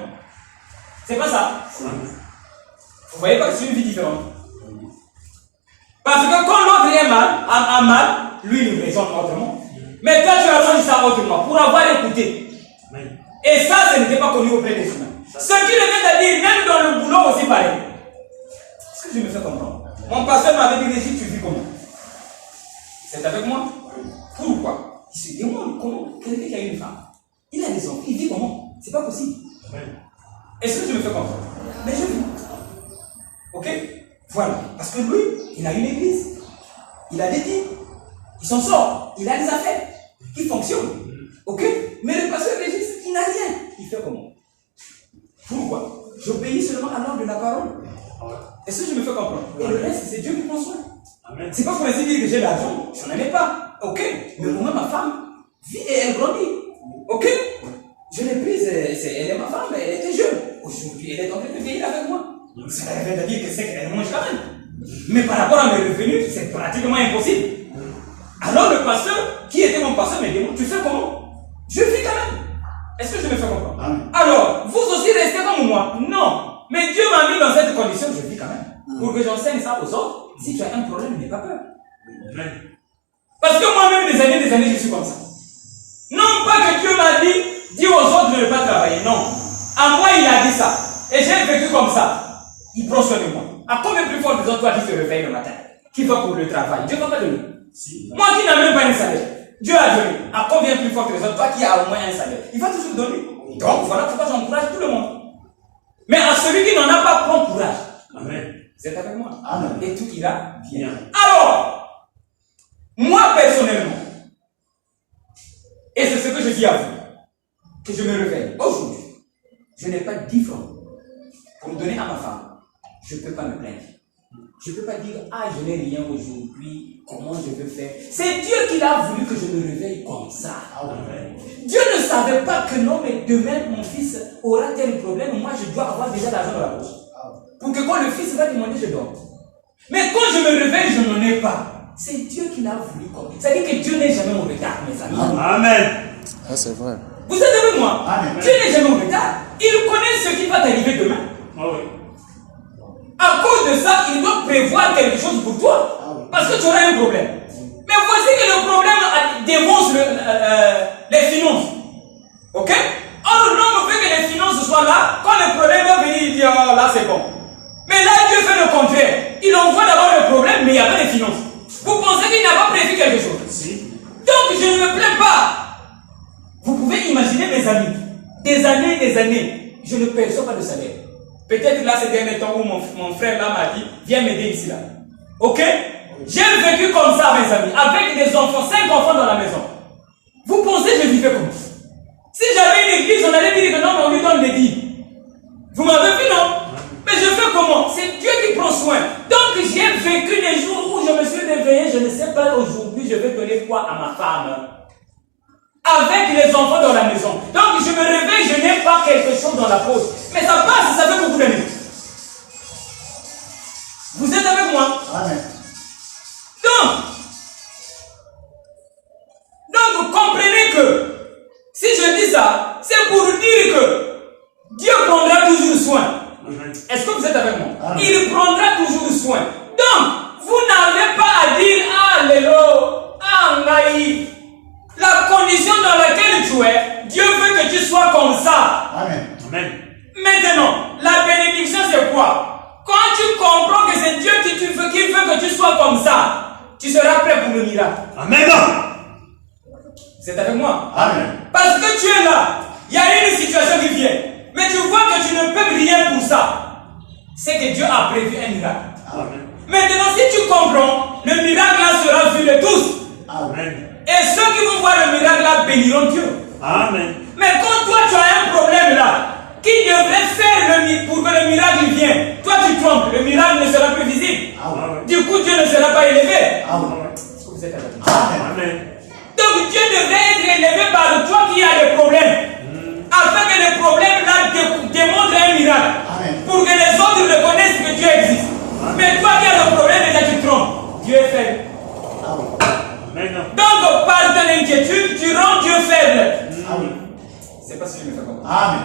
C'est pas ça. Vous voyez pas que c'est une vie différente. Parce que quand l'autre est mal, a mal, lui il raisonne autrement. Mais toi tu raisonnes ça autrement pour avoir écouté. Et ça, ce n'était pas connu auprès des humains. Ce qui revient à dire, même dans le boulot aussi pareil. Est-ce que je me fais comprendre? Mon pasteur m'avait dit, Régis, tu vis comment? C'est avec moi? Pourquoi? Il se demande comment quelqu'un qui a une femme, il a des enfants, il vit comment? C'est pas possible. Est-ce que je me fais comprendre? Mais je vis. Ok? Voilà. Parce que lui, il a une église. Il a des dîmes. Il s'en sort. Il a des affaires qui fonctionnent. Ok? Mais le pasteur Régis, il n'a rien. Il fait comment? Pourquoi? J'obéis seulement à l'ordre de la parole. Est-ce que je me fais comprendre? Et le reste, c'est Dieu qui prend soin. C'est pas pour ainsi dire que j'ai l'argent. Je n'en ai pas. Ok? Mais au moins ma femme vit et elle grandit. Ok? Je l'ai prise, elle est ma femme, elle était jeune. Aujourd'hui, elle est en train de vieillir avec moi. Ça veut dire que c'est qu'elle mange quand même. Mais par rapport à mes revenus, c'est pratiquement impossible. Alors le pasteur, qui était mon pasteur, me demande, tu fais comment? Je vis quand même. Est-ce que je me fais comprendre? Alors, vous aussi restez comme moi? Non. Mais Dieu m'a mis dans cette condition, je vis quand même. Pour que j'enseigne ça aux autres, si tu as un problème, n'aie pas peur. Parce que moi-même, des années, je suis comme ça. Non pas que Dieu m'a dit, dis aux autres de ne pas travailler. Non. À moi, il a dit ça. Et j'ai vécu comme ça. Il prend soin de moi. À combien plus fort des autres, toi qui te réveilles le matin, qui va pour le travail? Dieu ne va pas donner. Moi qui n'ai même pas un salaire, Dieu a donné. À combien plus fort que les autres, toi qui as au moins un salaire, il va toujours donner. Donc voilà pourquoi j'encourage tout le monde. Mais à celui qui n'en a pas, prends courage. Amen. Vous êtes avec moi? Amen. Et tout ira bien. Alors, moi personnellement, et c'est ce que je dis à vous, que je me réveille aujourd'hui, je n'ai pas 10 francs pour donner à ma femme. Je ne peux pas me plaindre. Je ne peux pas dire, ah, je n'ai rien aujourd'hui, comment je veux faire? C'est Dieu qui a voulu que je me réveille comme ça. Amen. Dieu ne savait pas que non, mais demain mon fils aura tel problème, moi je dois avoir déjà l'argent dans la poche. Pour que quand le fils va demander, je donne. Mais quand je me réveille, je n'en ai pas. C'est Dieu qui l'a voulu comme ça. C'est-à-dire que Dieu n'est jamais en retard, mes amis. Amen. Ah, c'est vrai. Vous êtes avec moi? Amen. Dieu n'est jamais en retard. Il connaît ce qui va t'arriver demain. Ah oui. À cause de ça, il doit prévoir quelque chose pour toi. Parce que tu auras un problème. Mais voici que le problème démontre les finances. Ok? Or, l'homme veut que les finances soient là. Quand le problème va venir, il dit, oh, là c'est bon. Mais là, Dieu fait le contraire. Il envoie d'abord le problème, mais il n'y a pas de finances. Vous pensez qu'il n'a pas prévu quelque chose? Si. Donc, je ne me plains pas. Vous pouvez imaginer, mes amis, des années, je ne perçois pas de salaire. Peut-être là, ces derniers temps où mon frère là m'a dit, viens m'aider ici là. Ok? J'ai vécu comme ça, mes amis, avec des enfants, 5 enfants dans la maison. Vous pensez que je vivais comment? Si j'avais une église, on allait dire que non, mais on lui donne des dîmes. Vous m'avez vu, non? Mais je fais comment? C'est Dieu qui prend soin. Donc j'ai vécu des jours où je me suis réveillé, je ne sais pas aujourd'hui, je vais donner quoi à ma femme. Avec les enfants dans la maison. Donc je me réveille, je n'ai pas quelque chose dans la poche. Mais ça passe, ça fait beaucoup d'années. Vous êtes avec moi? Amen. Donc comprenez que si je dis ça, c'est pour dire que Dieu prendra toujours soin. Est-ce que vous êtes avec moi? Amen. Il prendra toujours soin. Donc, vous n'avez pas à dire, ah, lélo, ah, naïf. La condition dans laquelle tu es, Dieu veut que tu sois comme ça. Amen. Amen. Maintenant, la bénédiction, c'est quoi? Quand tu comprends que c'est Dieu qui veut que tu sois comme ça, tu seras prêt pour le miracle. Amen. C'est avec moi? Amen. Parce que tu es là, il y a une situation qui vient, mais tu vois que tu ne peux rien pour ça. C'est que Dieu a prévu un miracle. Amen. Maintenant, si tu comprends, le miracle là sera vu de tous. Amen. Et ceux qui vont voir le miracle là béniront Dieu. Amen. Mais quand toi tu as un problème là, qui devrait faire pour que le miracle vienne, toi tu trompes, le miracle ne sera plus visible. Amen. Du coup, Dieu ne sera pas élevé. Amen. Est-ce que vous êtes avec moi? Amen. Donc Dieu devrait être élevé par toi qui as des problèmes. Afin que les problèmes là démontrent un miracle. Amen. Pour que les autres reconnaissent que Dieu existe. Mais toi qui as le problème, déjà tu trompes. Dieu est faible. Amen. Donc par ton inquiétude, tu rends Dieu faible. C'est pas si je me fais comprendre. Amen.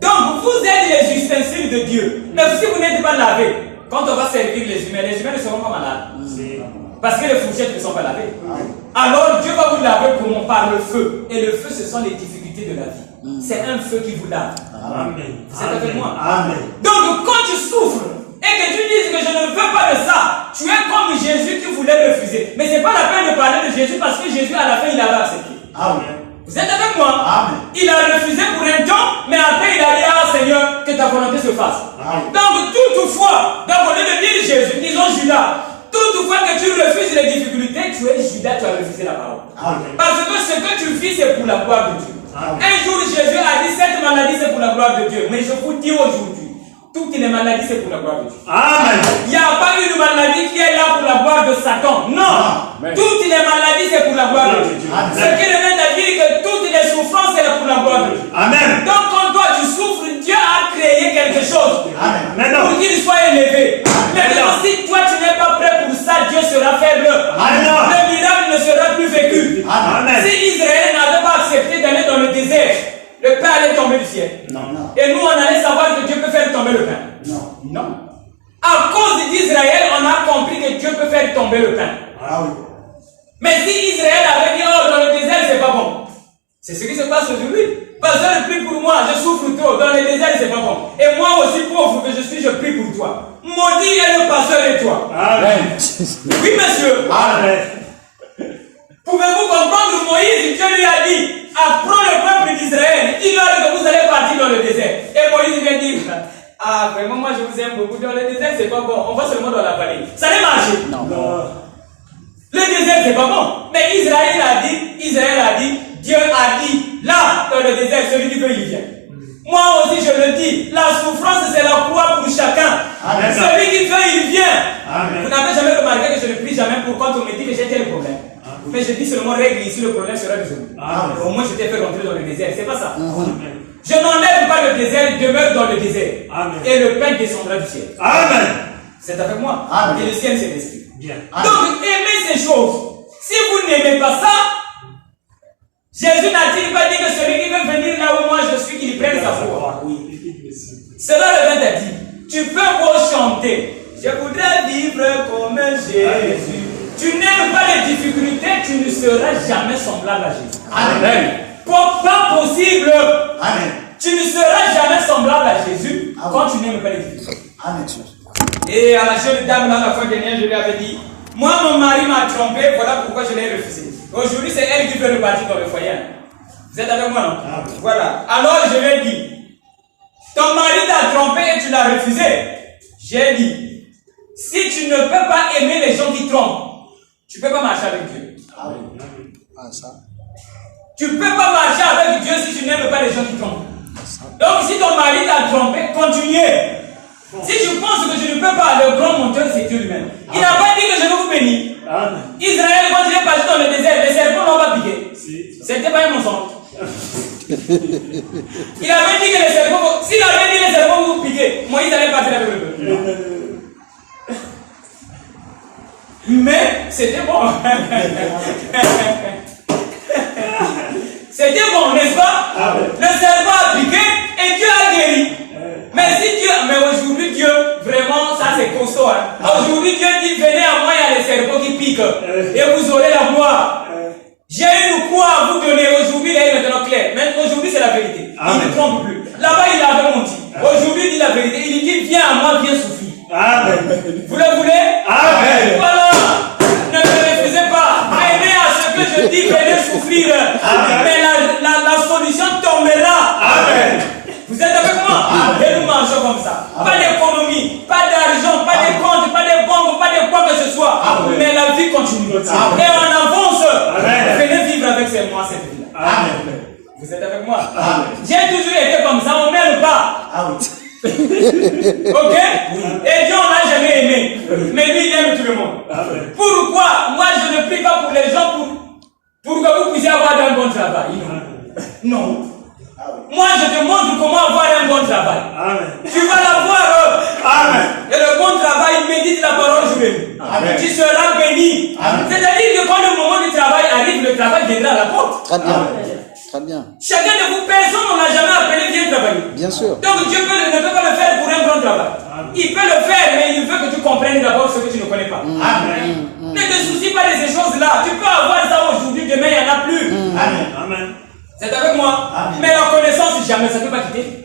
Donc vous êtes les ustensiles de Dieu. Mais si vous n'êtes pas lavés, quand on va servir les humains ne seront pas malades. Si. Parce que les fourchettes ne sont pas lavées. Alors Dieu va vous laver comment? Par le feu. Et le feu, ce sont les difficultés de la vie. C'est un feu qui vous lave. Amen. Vous êtes avec moi? Amen. Donc quand tu souffres et que tu dises que je ne veux pas de ça, tu es comme Jésus qui voulait refuser. Mais ce n'est pas la peine de parler de Jésus parce que Jésus à la fin il avait accepté. Amen. Vous êtes avec moi? Amen. Il a refusé pour un temps, mais après il a dit, ah Seigneur, que ta volonté se fasse. Amen. Donc toutefois, donc au lieu de dire Jésus, disons Judas, toutefois que tu refuses les difficultés, tu es Judas, tu as refusé la parole. Amen. Parce que ce que tu vis, c'est pour la gloire de Dieu. Amen. Un jour, Jésus a dit, cette maladie, c'est pour la gloire de Dieu. Mais je vous dis aujourd'hui, toutes les maladies, c'est pour la gloire de Dieu. Amen. Il n'y a pas une maladie qui est là pour la gloire de Satan. Non. Amen. Toutes les maladies, c'est pour la gloire de Dieu. Amen. Ce qui revient à dire que toutes les souffrances, c'est là pour la gloire de Dieu. Amen. Donc, quand toi tu souffres, Dieu a créé quelque chose Amen. Maintenant. pour qu'il soit élevé. Maintenant, si toi tu n'es pas prêt pour ça, Dieu sera faible. Amen. Le miracle ne sera plus vécu. Amen. Si Israël n'avait pas accepté d'aller dans le désert, le pain allait tomber du ciel. Non. Et nous, on allait savoir que Dieu peut faire tomber le pain. Non. Non. À cause d'Israël, on a compris que Dieu peut faire tomber le pain. Ah oui. Mais si Israël avait dit, oh, dans le désert, c'est pas bon. C'est ce qui se passe aujourd'hui. Pasteur, prie pour moi, je souffre trop. Dans le désert, c'est pas bon. Et moi aussi, pauvre que je suis, je prie pour toi. Maudit est le pasteur et toi. Amen. Oui, monsieur. Amen. Pouvez-vous comprendre Moïse? Dieu lui a dit, apprends le peuple d'Israël. Dis-leur que vous allez partir dans le désert. Et Moïse vient dire, ah, vraiment, moi je vous aime beaucoup. Dans le désert, c'est pas bon. On va seulement dans la vallée. Ça allait marcher. Non. Le désert, c'est pas bon. Mais Israël a dit, Dieu a dit, là, dans le désert, celui qui veut, il vient. Moi aussi, je le dis, la souffrance, c'est la croix pour chacun. Amen. Celui qui veut, il vient. Amen. Vous n'avez jamais remarqué que je ne prie jamais pour quand on me dit que j'ai tel problème. Mais je dis seulement règle ici, le problème sera résolu. Au moins je t'ai fait rentrer dans le désert. C'est pas ça. Amen. Je n'enlève pas le désert, il demeure dans le désert. Amen. Et le pain descendra du ciel. Amen. C'est avec moi. Amen. Et le ciel, c'est l'esprit. Bien. Donc, aimez ces choses. Si vous n'aimez pas ça, Jésus n'a-t-il pas dit que celui qui veut venir là où moi je suis, qu'il prenne sa foi? Oui. Cela le vin t'a dit. Tu peux beau chanter. Je voudrais vivre comme Jésus. Tu n'aimes pas les difficultés, tu ne seras jamais semblable à Jésus. Amen. Pas possible. Amen. Tu ne seras jamais semblable à Jésus quand tu n'aimes pas les difficultés. Amen. Et à la jeune dame, là, la fois dernière, je lui avais dit, moi, mon mari m'a trompé, voilà pourquoi je l'ai refusé. Aujourd'hui, c'est elle qui veut repartir dans le foyer. Vous êtes avec moi, non? Voilà. Alors, je lui ai dit, ton mari t'a trompé et tu l'as refusé. J'ai dit, si tu ne peux pas aimer les gens qui trompent, tu ne peux pas marcher avec Dieu. Tu ne peux pas marcher avec Dieu si tu n'aimes pas les gens qui trompent. Donc, si ton mari t'a trompé, continuez. Si tu penses que je ne peux pas, le grand monteur, c'est Dieu lui-même. Il n'a pas dit que je vais vous bénir. Israël, quand il est parti dans le désert, les serpents l'ont pas piqué. C'était pas un mensonge. Il avait dit que les serpents, s'il avait dit les serpents vous piquer, Moïse allait partir avec le peuple. Mais c'était bon. C'était bon, n'est-ce pas? Le serpent a piqué et Dieu a guéri. Mais si Dieu, mais aujourd'hui Dieu, vraiment, ça c'est costaud. Hein? Aujourd'hui Dieu dit, venez à moi, il y a les serpents qui piquent. Et vous aurez la gloire. J'ai une quoi à vous donner aujourd'hui, là il est maintenant clair. Mais aujourd'hui c'est la vérité. Il ne trompe plus. Là-bas il avait menti. Aujourd'hui il dit la vérité. Il dit, viens à moi, viens souffrir. Amen. Vous le voulez? Amen. Voilà. Ne me refusez pas. Aimez à ce que je dis, venez souffrir. Mais la solution tombera. Amen. Vous êtes avec moi? Et nous marchons comme ça. Pas d'économie, pas d'argent, pas de compte, pas de banque, pas de quoi que ce soit. Mais la vie continue. Et on avance. Venez vivre avec moi cette vie-là. Vous êtes avec moi? J'ai toujours été comme ça, on ne m'aime pas. Ok? Et Dieu on n'a jamais aimé. Mais lui il aime tout le monde. Pourquoi? Moi je ne prie pas pour les gens pour que vous puissiez avoir un bon travail. Non. Moi je te montre comment avoir un bon travail. Tu vas l'avoir. Et le bon travail, médite la parole jour et nuit. Tu seras béni. C'est-à-dire que quand le moment du travail arrive, le travail viendra à la porte. Très bien. Très bien. Chacun de vous, personne on n'a jamais appelé viens travailler. Bien sûr. Donc Dieu ne peut pas le faire pour un grand travail. Il peut le faire, mais il veut que tu comprennes d'abord ce que tu ne connais pas. Ne te soucie pas de ces choses-là. Tu peux avoir ça aujourd'hui, demain il n'y en a plus. Amen. C'est avec moi. Mais la connaissance, jamais ça ne peut pas quitter.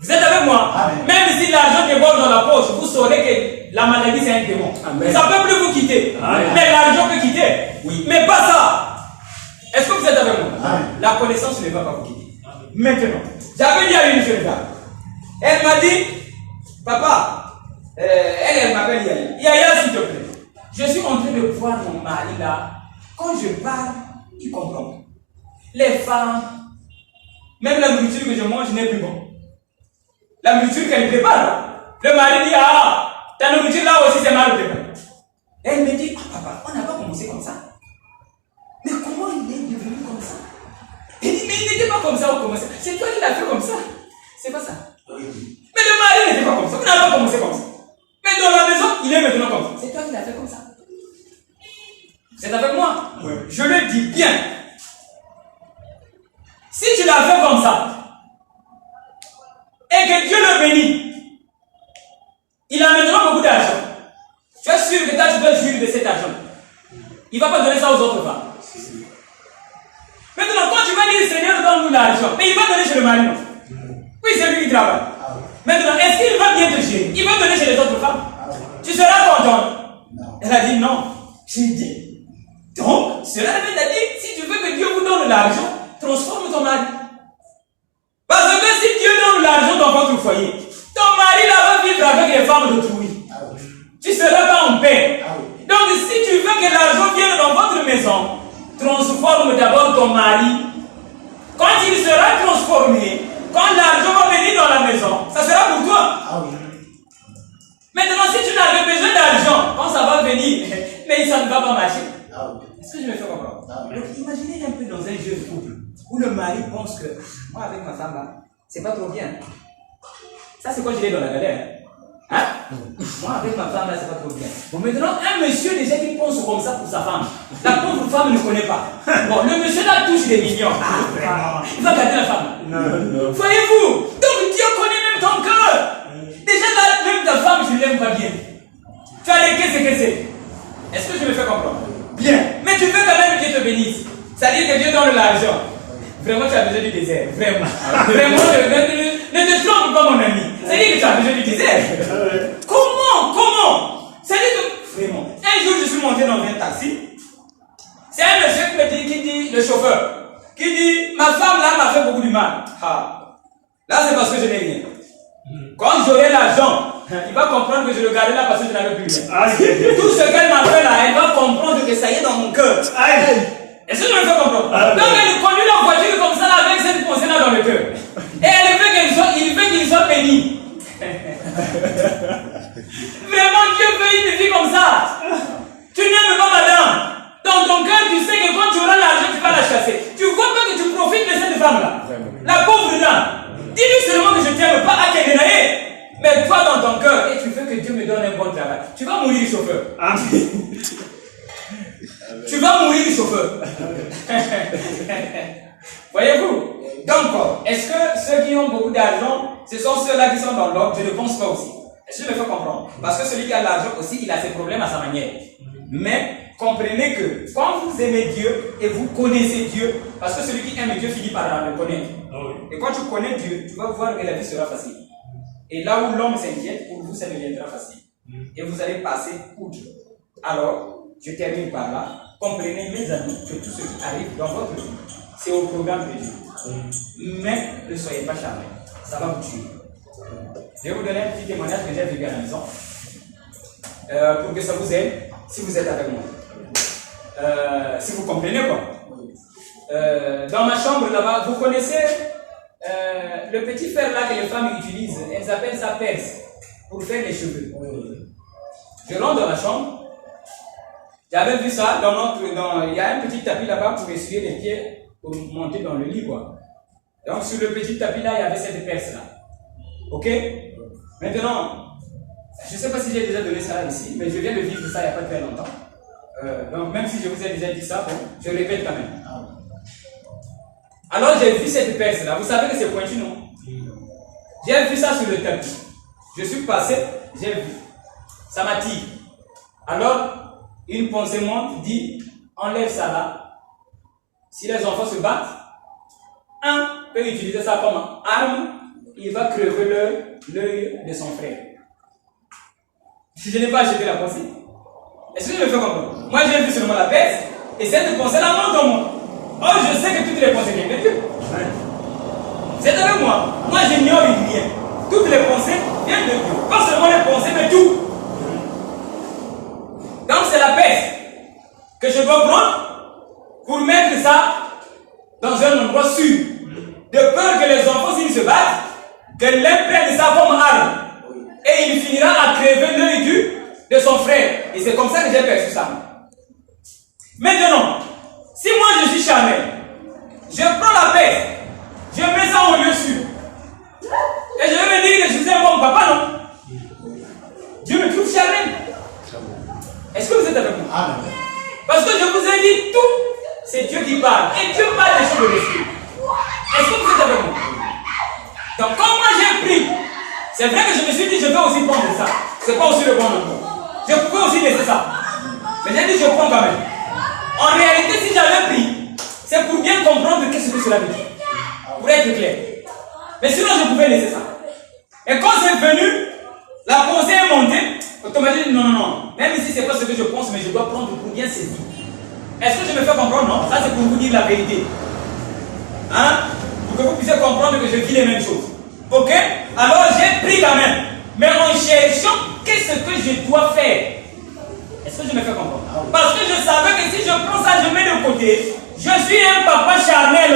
Vous êtes avec moi. Même si l'argent déborde dans la poche, vous saurez que la maladie c'est un démon. Ça ne peut plus vous quitter. Mais l'argent peut quitter. Mais pas ça. Est-ce que vous êtes avec moi? La connaissance ne va pas vous quitter. Maintenant, j'avais dit à une jeune dame. Elle m'a dit, papa, elle m'appelle Yaya. Yaya, s'il te plaît. Je suis en train de voir mon mari là. Quand je parle, il comprend. Les femmes, même la nourriture que je mange n'est plus bon. La nourriture qu'elle prépare là. Le mari dit, ah, ta nourriture là aussi c'est mal préparée. Elle me dit, ah papa, on n'a pas commencé comme ça. Mais comment il est devenu comme ça? Il dit, mais il n'était pas comme ça au commencement. C'est toi qui l'as fait comme ça. C'est pas ça. Mais le mari n'était pas comme ça. Vous n'avez pas commencé comme ça. Mais dans la maison, il est maintenant comme ça. C'est toi qui l'as fait comme ça. C'est avec moi? Je le dis bien. Si tu l'as fait comme ça, et que Dieu le bénit, il a maintenant beaucoup d'argent. Tu es sûr que toi tu dois jouir de cet argent. Il ne va pas donner ça aux autres femmes. Maintenant, quand tu vas dire Seigneur, donne-nous l'argent, mais il va donner chez le mari, non? Oui, c'est lui qui travaille. Maintenant, est-ce qu'il va bien te gérer? Il va donner chez les autres femmes. Tu seras content. Elle a dit non. J'ai dit, donc, cela veut dire, si tu veux que Dieu vous donne l'argent, transforme ton mari. Parce que si Dieu donne l'argent dans votre foyer, ton mari là va vivre avec les femmes d'autrui. Tu ne seras pas en paix. Donc, si tu veux que l'argent vienne dans votre maison, transforme d'abord ton mari. Quand il sera transformé, quand l'argent va venir dans la maison, ça sera pour toi. Maintenant, si tu n'avais besoin d'argent, quand ça va venir, mais ça ne va pas marcher. Est-ce que je me fais comprendre? Donc, imaginez un peu dans un jeune couple où le mari pense que moi, avec ma femme là, c'est pas trop bien. Ça, c'est quand je l'ai dans la galère. Hein? Moi, avec ma femme là, c'est pas trop bien. Bon, maintenant, un monsieur déjà qui pense comme ça pour sa femme, la pauvre femme ne connaît pas. Bon, le monsieur là touche des millions. Il va garder la femme. Voyez-vous? Donc, Dieu connaît même ton cœur. Déjà là, même ta femme, je ne l'aime pas bien. Tu as les qu'est-ce. Est-ce que je me fais comprendre? Bien. Mais tu veux quand même que Dieu te bénisse. C'est-à-dire que Dieu donne l'argent. Vraiment, tu as besoin du désert. Vraiment. Vraiment, ne te trompe pas, mon ami. C'est-à-dire que tu as besoin du désert. Comment? C'est-à-dire que, vraiment, un jour, je suis monté dans un taxi. C'est un monsieur qui dit, le chauffeur, qui dit, ma femme là m'a fait beaucoup du mal. Là, c'est parce que je n'ai rien. Quand j'aurai l'argent, il va comprendre que je le gardais là parce que je n'avais plus rien. Tout ce qu'elle m'a fait là, elle va comprendre que ça y est dans mon cœur. Est-ce que je me fais comprendre? Donc elle conduit la voiture comme ça là, avec cette pensée là dans le cœur. Et elle veut qu'il soit béni. Vraiment, Dieu veut une vie comme ça. Tu n'aimes pas madame. Dans ton cœur, tu sais que quand tu auras l'argent, tu vas la chasser. Tu vois pas que tu profites de cette femme là. La pauvre dame. Dis-lui seulement que je ne t'aime pas à Kédenaïe. Mais toi dans ton cœur, et tu veux que Dieu me donne un bon travail. Tu vas mourir, chauffeur. Tu vas mourir, chauffeur. Voyez-vous? Donc, est-ce que ceux qui ont beaucoup d'argent, ce sont ceux-là qui sont dans l'ordre? Je ne pense pas aussi. Est-ce que je me fais comprendre? Parce que celui qui a l'argent aussi, il a ses problèmes à sa manière. Mais comprenez que quand vous aimez Dieu et vous connaissez Dieu, parce que celui qui aime Dieu finit par le connaître. Et quand tu connais Dieu, tu vas voir que la vie sera facile. Et là où l'homme s'inquiète, pour vous, ça deviendra facile. Et vous allez passer outre. Alors, je termine par là. Comprenez, mes amis, que tout ce qui arrive dans votre vie, c'est au programme de Dieu. Mais ne soyez pas charmés. Ça va vous tuer. Je vais vous donner un petit témoignage que j'ai vécu à la maison. Pour que ça vous aide, si vous êtes avec moi. Si vous comprenez quoi. Dans ma chambre là-bas, vous connaissez le petit fer là que les femmes utilisent. Elles appellent ça perce pour faire les cheveux. Je rentre dans la chambre. J'avais vu ça il y a un petit tapis là-bas pour essuyer les pieds pour monter dans le lit quoi. Donc sur le petit tapis là, il y avait cette perce là. Ok? Maintenant, je ne sais pas si j'ai déjà donné ça ici, mais je viens de vivre ça il n'y a pas très longtemps. Donc même si je vous ai déjà dit ça, bon, je répète quand même. Alors j'ai vu cette perce là, vous savez que c'est pointu non? J'ai vu ça sur le tapis. Je suis passé, j'ai vu. Ça m'attire. Alors, une pensée monte, dit, enlève ça là. Si les enfants se battent, un peut utiliser ça comme arme, il va crever l'œil de son frère. Je n'ai pas acheté la pensée. Est-ce que je me fais comprendre? Moi j'ai vu seulement la perce, et cette pensée-là monte en moi. Oh, je sais que toutes les pensées viennent de Dieu. Vous êtes avec moi? Moi j'ignore rien. Toutes les pensées viennent de Dieu. Pas seulement les pensées, mais tout. Donc c'est la perce que je dois prendre pour mettre ça dans un endroit sûr. De peur que les enfants, s'ils se battent, que l'un prenne ça comme arme. Et il finira à crever l'œil de son frère. Et c'est comme ça que j'ai perçu ça. Maintenant, si moi je suis charnel, je prends la perce, je mets ça au lieu sûr. Et je vais me dire que je suis un bon papa, non? Dieu me trouve charnel. Est-ce que vous êtes avec moi? Parce que je vous ai dit tout, c'est Dieu qui parle. Et Dieu parle des choses de l'esprit. Est-ce que vous êtes avec moi? Donc, comme moi j'ai pris, c'est vrai que je me suis dit, je vais aussi prendre ça. C'est pas aussi le bon endroit. Je pouvais aussi laisser ça. Mais j'ai dit, je prends quand même. En réalité, si j'avais pris, c'est pour bien comprendre qu'est-ce que cela veut dire. Pour être clair. Mais sinon, je pouvais laisser ça. Et quand c'est venu, la pensée est montée, automatiquement, non. Même si c'est pas ce que je pense, mais je dois prendre pour bien saisir. Est-ce que je me fais comprendre? Non. Ça, c'est pour vous dire la vérité. Hein? Pour que vous puissiez comprendre que je vis les mêmes choses. Ok? Alors, j'ai pris quand même. Mais en cherchant, qu'est-ce que je dois faire? Est-ce que je me fais comprendre? Parce que je savais que si je prends ça, je mets de côté, je suis un papa charnel.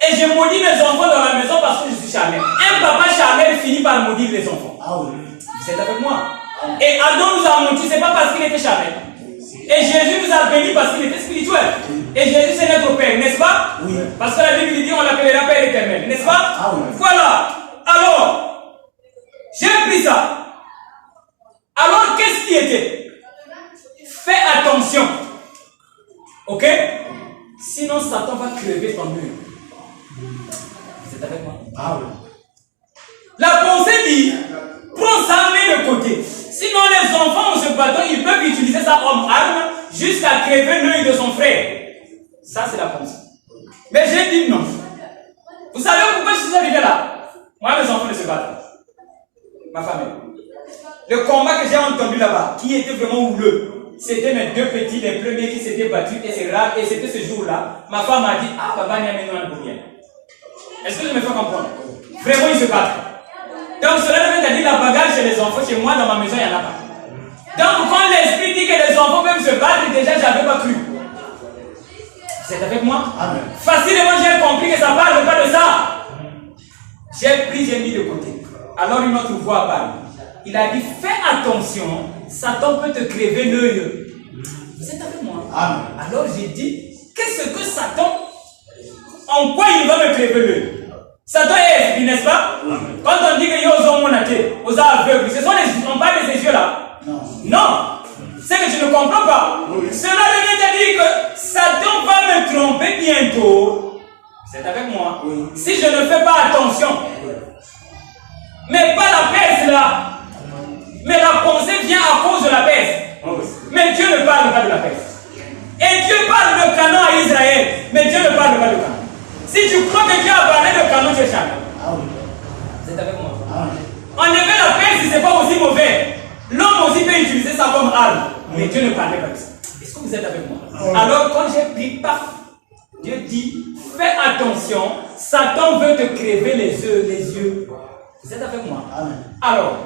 Et je maudis mes enfants dans la maison parce que je suis charnel. Un papa charnel finit par maudire les enfants. Vous C'est avec moi. Et Adam nous a menti, ce n'est pas parce qu'il était charnel. Et Jésus nous a bénis parce qu'il était spirituel. Et Jésus c'est notre Père, n'est-ce pas? Oui. Parce que la Bible dit on l'appellera Père éternel, n'est-ce pas? Ah oui. Voilà. Alors, j'ai pris ça. Alors, qu'est-ce qui était? Fais attention. Ok? Sinon, Satan va crever ton mur. Vous êtes avec moi? Ah oui. La pensée dit, prends ça, mets de côté. Sinon, les enfants en se battant, ils peuvent utiliser ça comme arme jusqu'à crever l'œil de son frère. Ça, c'est la pensée. Mais j'ai dit non. Vous savez pourquoi je suis arrivé là? Moi, mes enfants ne se battent pas. Ma famille. Le combat que j'ai entendu là-bas, qui était vraiment houleux, c'était mes deux petits, les premiers qui s'étaient battus, et c'est rare, et c'était ce jour-là. Ma femme m'a dit, ah, papa, n'y a maintenant pour rien. Est-ce que je me fais comprendre? Vraiment, ils se battent. Donc, cela veut dire la bagarre chez les enfants, chez moi, dans ma maison, il n'y en a pas. Donc, quand l'esprit dit que les enfants peuvent se battre, déjà, je n'avais pas cru. Vous êtes avec moi? Amen. Facilement, j'ai compris que ça ne parle pas de ça. J'ai pris, j'ai mis de côté. Alors, une autre voix parle. Il a dit, fais attention, Satan peut te crever l'œil. Vous êtes avec moi? Amen. Alors, j'ai dit, qu'est-ce que Satan, en quoi il va me crever l'œil? Satan est esprit, n'est-ce pas? Amen. Quand on dit que yo ont monaté, aux aveugles, ce sont les, on parle de ces yeux-là? Non. Non. C'est que tu ne comprends pas. Oui. Cela veut dire que Satan va me tromper bientôt. C'est avec moi. Oui. Si je ne fais pas attention. Oui. Mais pas la peste là. Mais la pensée vient à cause de la peste. Oui. Mais Dieu ne parle pas de la peste. Et Dieu parle de Canaan à Israël. Mais Dieu ne parle pas de Canaan. Si tu crois que Dieu a parlé de Canaan, tu es charnel. Ah oui. Vous êtes avec moi? Ah oui. En effet, la peste, ce n'est pas aussi mauvais. L'homme aussi peut utiliser ça comme arme. Mais Dieu ne parlait pas de ça. Est-ce que vous êtes avec moi? Alors, quand j'ai pris, paf, Dieu dit, fais attention, Satan veut te crever les yeux. Vous êtes avec moi? Amen. Alors,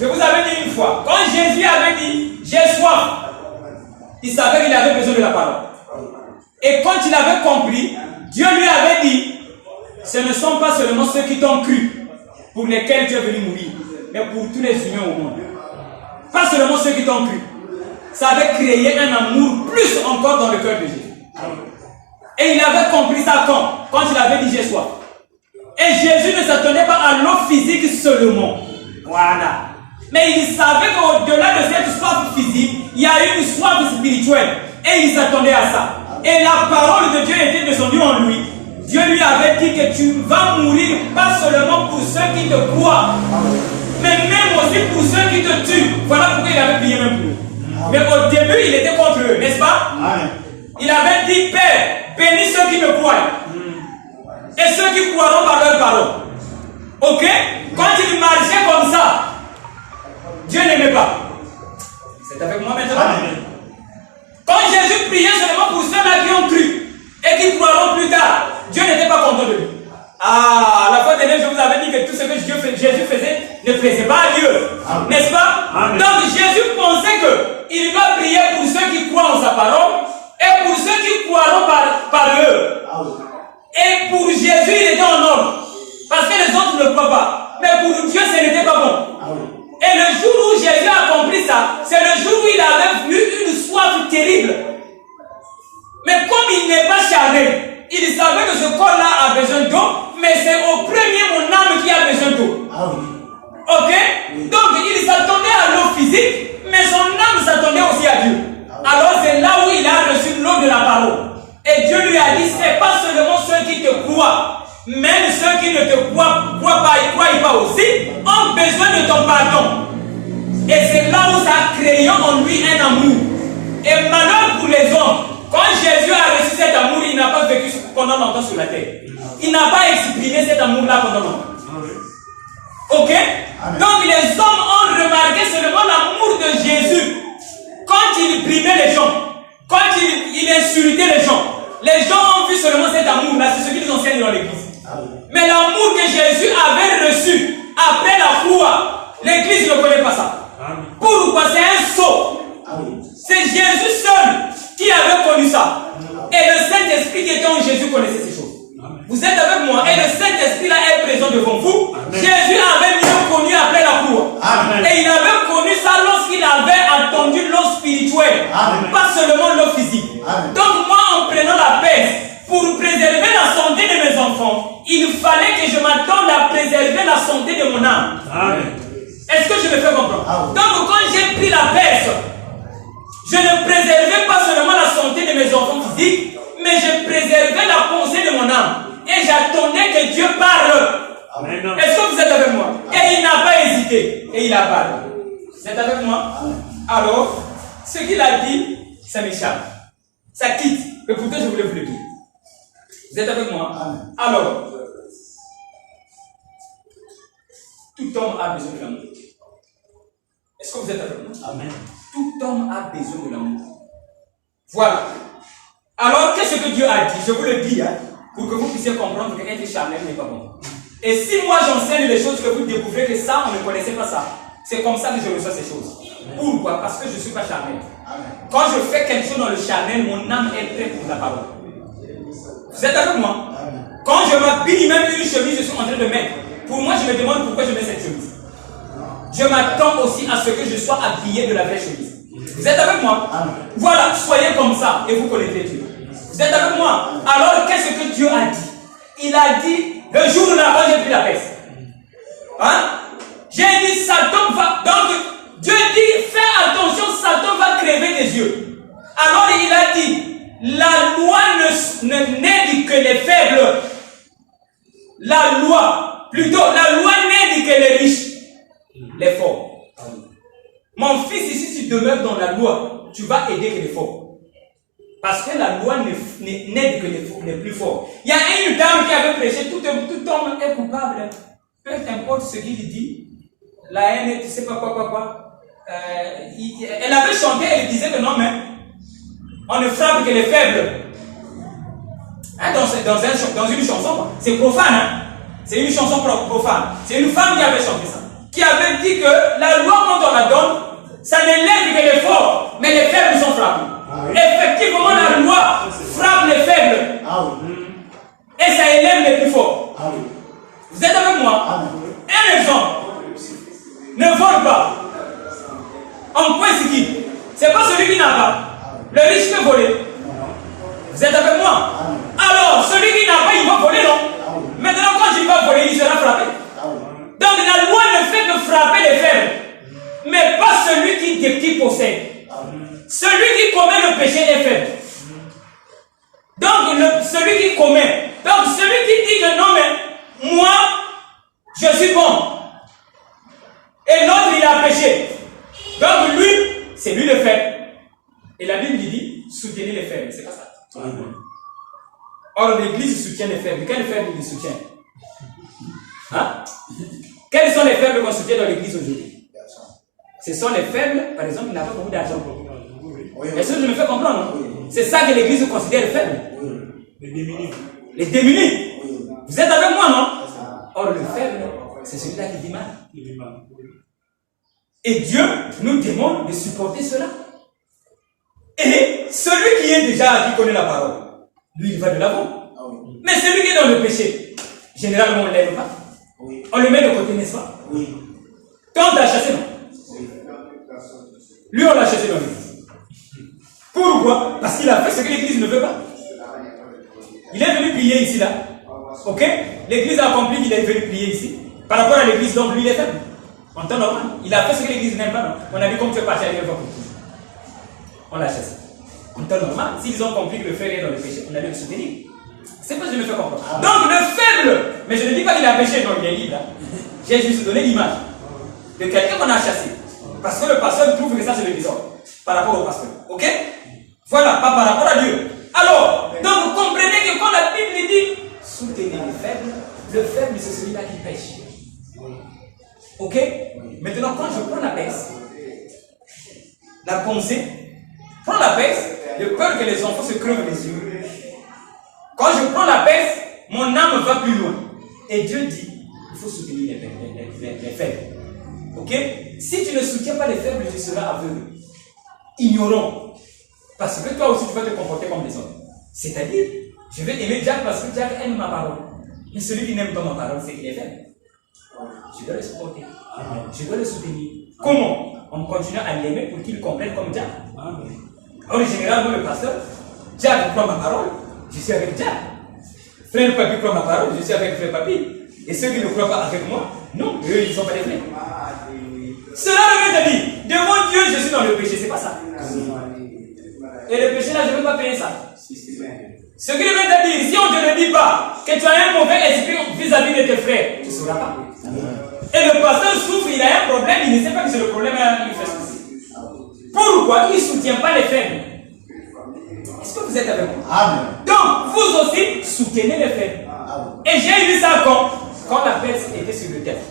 je vous avais dit une fois, quand Jésus avait dit, j'ai soif, il savait qu'il avait besoin de la parole. Et quand il avait compris, Dieu lui avait dit, ce ne sont pas seulement ceux qui t'ont cru, pour lesquels tu es venu mourir, mais pour tous les humains au monde. Pas seulement ceux qui t'ont cru. Ça avait créé un amour plus encore dans le cœur de Jésus. Et il avait compris ça quand il avait dit j'ai soif. Et Jésus ne s'attendait pas à l'eau physique seulement. Voilà. Mais il savait qu'au-delà de cette soif physique, il y a une soif spirituelle. Et il s'attendait à ça. Et la parole de Dieu était descendue en lui. Dieu lui avait dit que tu vas mourir pas seulement pour ceux qui te croient, mais même aussi pour ceux qui te tuent. Voilà pourquoi il avait prié même pour eux. Mais au début, il était contre eux, n'est-ce pas? Il avait dit, Père, bénis ceux qui me croient. Et ceux qui croiront par leur parole. Ok? Quand il marchait comme ça, Dieu n'aimait pas. C'est avec moi maintenant? Quand Jésus priait seulement pour ceux-là qui ont cru et qui croiront plus tard, Dieu n'était pas content de lui. Ah, la fois dernière, je vous avais dit que tout ce que Jésus faisait ne plaisait pas à Dieu. N'est-ce pas? Amen. Donc Jésus pensait qu'il va prier pour ceux qui croient en sa parole et pour ceux qui croiront par eux. Et pour Jésus, il était en ordre. Parce que les autres ne croient pas. Mais pour Dieu, ce n'était pas bon. Et le jour où Jésus a compris ça, c'est le jour où il avait vu une soif terrible. Mais comme il n'est pas charnel, il savait que ce corps-là a besoin d'eau, mais c'est au premier mon âme qui a besoin d'eau. Ok? Donc il s'attendait à l'eau physique, mais son âme s'attendait aussi à Dieu. Alors c'est là où il a reçu l'eau de la parole. Et Dieu lui a dit, c'est pas seulement ceux qui te croient, même ceux qui ne te croient pas et croient pas aussi, ont besoin de ton pardon. Et c'est là où ça a créé en lui un amour. Et malheur pour les hommes, quand Jésus a reçu cet amour, il n'a pas vécu pendant longtemps sur la terre. Il n'a pas exprimé cet amour-là pendant longtemps. Ok? Donc les hommes ont remarqué seulement l'amour de Jésus quand il primait les gens, quand il insultait les gens. Les gens ont vu seulement cet amour-là, c'est ce qu'ils enseignent dans l'église. Mais l'amour que Jésus avait reçu après la foi, l'église ne connaît pas ça. Pourquoi? C'est un sceau. C'est Jésus seul qui avait connu ça. Et le Saint-Esprit qui était en Jésus connaissait ces choses. Vous êtes avec moi? Et le Saint-Esprit là est présent devant vous. Amen. Jésus avait mieux connu après la foi. Amen. Et il a spirituelle, Amen. pas seulement l'eau physique. Amen. Donc moi, en prenant la peste pour préserver la santé de mes enfants, il fallait que je m'attende à préserver la santé de mon âme. Amen. Est-ce que je me fais comprendre? Amen. Donc quand j'ai pris la peste, je ne préservais pas seulement la santé de mes enfants physiques, mais je préservais la pensée de mon âme. Et j'attendais que Dieu parle. Amen. Est-ce que vous êtes avec moi? Et il n'a pas hésité. Et il a parlé. Vous êtes avec moi? Alors, ce qu'il a dit, ça m'échappe. Ça quitte. Mais pourtant, je voulais vous le dire. Vous êtes avec moi? Alors, tout homme a besoin de l'amour. Est-ce que vous êtes avec moi? Amen. Tout homme a besoin de l'amour. Voilà. Alors, qu'est-ce que Dieu a dit? Je vous le dis, hein, pour que vous puissiez comprendre que être charnel n'est pas bon. Et si moi j'enseigne les choses que vous découvrez que ça, on ne connaissait pas ça. C'est comme ça que je reçois ces choses. Pourquoi? Parce que je ne suis pas charnel. Quand je fais quelque chose dans le charnel, mon âme est prête pour la parole. Vous êtes avec moi? Quand je m'habille, même une chemise, je suis en train de mettre. Pour moi, je me demande pourquoi je mets cette chemise. Je m'attends aussi à ce que je sois habillé de la vraie chemise. Vous êtes avec moi? Voilà, soyez comme ça et vous connaîtrez Dieu. Vous êtes avec moi? Alors, qu'est-ce que Dieu a dit? Il a dit, le jour où quand j'ai pris la peste, hein? J'ai dit, Satan va. Donc, Dieu dit, fais attention, Satan va crever tes yeux. Alors, il a dit, la loi n'aide que les faibles. La loi n'aide que les riches, les forts. Mon fils, ici, si tu demeures dans la loi, tu vas aider que les forts. Parce que la loi n'aide que les plus forts. Il y a une dame qui avait prêché, tout homme est coupable. Peu importe ce qu'il dit, la haine, tu sais pas quoi. Elle avait chanté, elle disait que non, mais on ne frappe que les faibles. Hein, dans une chanson, c'est profane. Hein? C'est une chanson profane. C'est une femme qui avait chanté ça. Qui avait dit que la loi, quand on la donne, ça n'élève que les forts, mais les faibles sont frappés. Effectivement, la loi frappe les faibles. Et ça élève les plus forts. Vous êtes avec moi? Un exemple. Ne vole pas. En point c'est qui? C'est pas celui qui n'a pas. Le riche peut voler. Vous êtes avec moi? Alors, celui qui n'a pas, il va voler, non? Maintenant, quand il va voler, il sera frappé. Donc, la loi ne fait que frapper les faibles, mais pas celui qui possède. Celui qui commet le péché est faible. Donc, celui qui commet. Donc, celui qui dit que non, mais moi, je suis bon. Et l'autre, il a péché. Donc, lui, c'est lui le faible. Et la Bible dit, soutenez les faibles. C'est pas ça. Or, l'Église soutient les faibles. Quels faibles il soutient? Hein? Quels sont les faibles qu'on soutient dans l'Église aujourd'hui? Ce sont les faibles, par exemple, qui n'ont pas beaucoup d'argent. Est-ce que je me fais comprendre? C'est ça que l'Église considère les faibles. Les démunis. Les démunis. Vous êtes avec moi, non? Or, le faible, c'est celui-là qui dit mal. Et Dieu nous demande de supporter cela. Et celui qui est déjà, qui connaît la parole, lui, il va de l'avant. Mais celui qui est dans le péché, généralement, on ne l'aime pas. On le met de côté, n'est-ce pas? Quand on l'a chassé, non? Lui, on l'a chassé dans l'église. Pourquoi? Parce qu'il a fait ce que l'église ne veut pas. Il est venu prier ici, là. Ok? L'église a accompli qu'il est venu prier ici. Par rapport à l'église, donc lui, il est faible. En temps normal. Il a fait ce que l'église n'aime pas, non? On a dit, comme tu es parti à l'église, on l'a chassé. En temps normal, s'ils ont compris que le frère est dans le péché, on a dû le soutenir. C'est pas que je me fais comprendre. Donc le faible, mais je ne dis pas qu'il a péché, non, il est libre. J'ai juste donné l'image de quelqu'un qu'on a chassé. Parce que le pasteur trouve que ça c'est le désordre par rapport au pasteur. Ok? Voilà, pas par rapport à Dieu. Alors, donc vous comprenez que quand la Bible dit soutenez les faibles, le faible c'est celui-là qui pêche. Ok? Maintenant, quand je prends la peste, la pensée, prends la peste, de peur que les enfants se crevent les yeux. Quand je prends la peste, mon âme va plus loin. Et Dieu dit, il faut soutenir les faibles. Ok? Si tu ne soutiens pas les faibles, tu seras aveugle, ignorant. Parce que toi aussi, tu vas te comporter comme des hommes. C'est-à-dire, je vais aimer Jack parce que Jack aime ma parole. Mais celui qui n'aime pas ma parole, c'est qu'il est faible. Je dois le supporter. Je dois le soutenir. Comment? En continuant à l'aimer pour qu'il comprenne comme Jack. En général, moi, le pasteur, Jack prend ma parole, je suis avec Jack. Frère Papi prend ma parole, je suis avec Frère Papi. Et ceux qui ne croient pas avec moi, non, eux, ils ne sont pas des frères. Cela veut dire, devant Dieu, je suis dans le péché, c'est pas ça. Et le péché là, je ne veux pas payer ça. Ce qui veut dire, si on ne te le dit pas, que tu as un mauvais esprit vis-à-vis de tes frères, tu ne sauras pas. Et le pasteur souffre, il a un problème, il ne sait pas que c'est le problème qui lui fait souffrir. Pourquoi il ne soutient pas les faibles? Est-ce que vous êtes avec moi? Amen. Donc, vous aussi, soutenez les faibles. Et j'ai vu ça quand la Perse était sur le terre.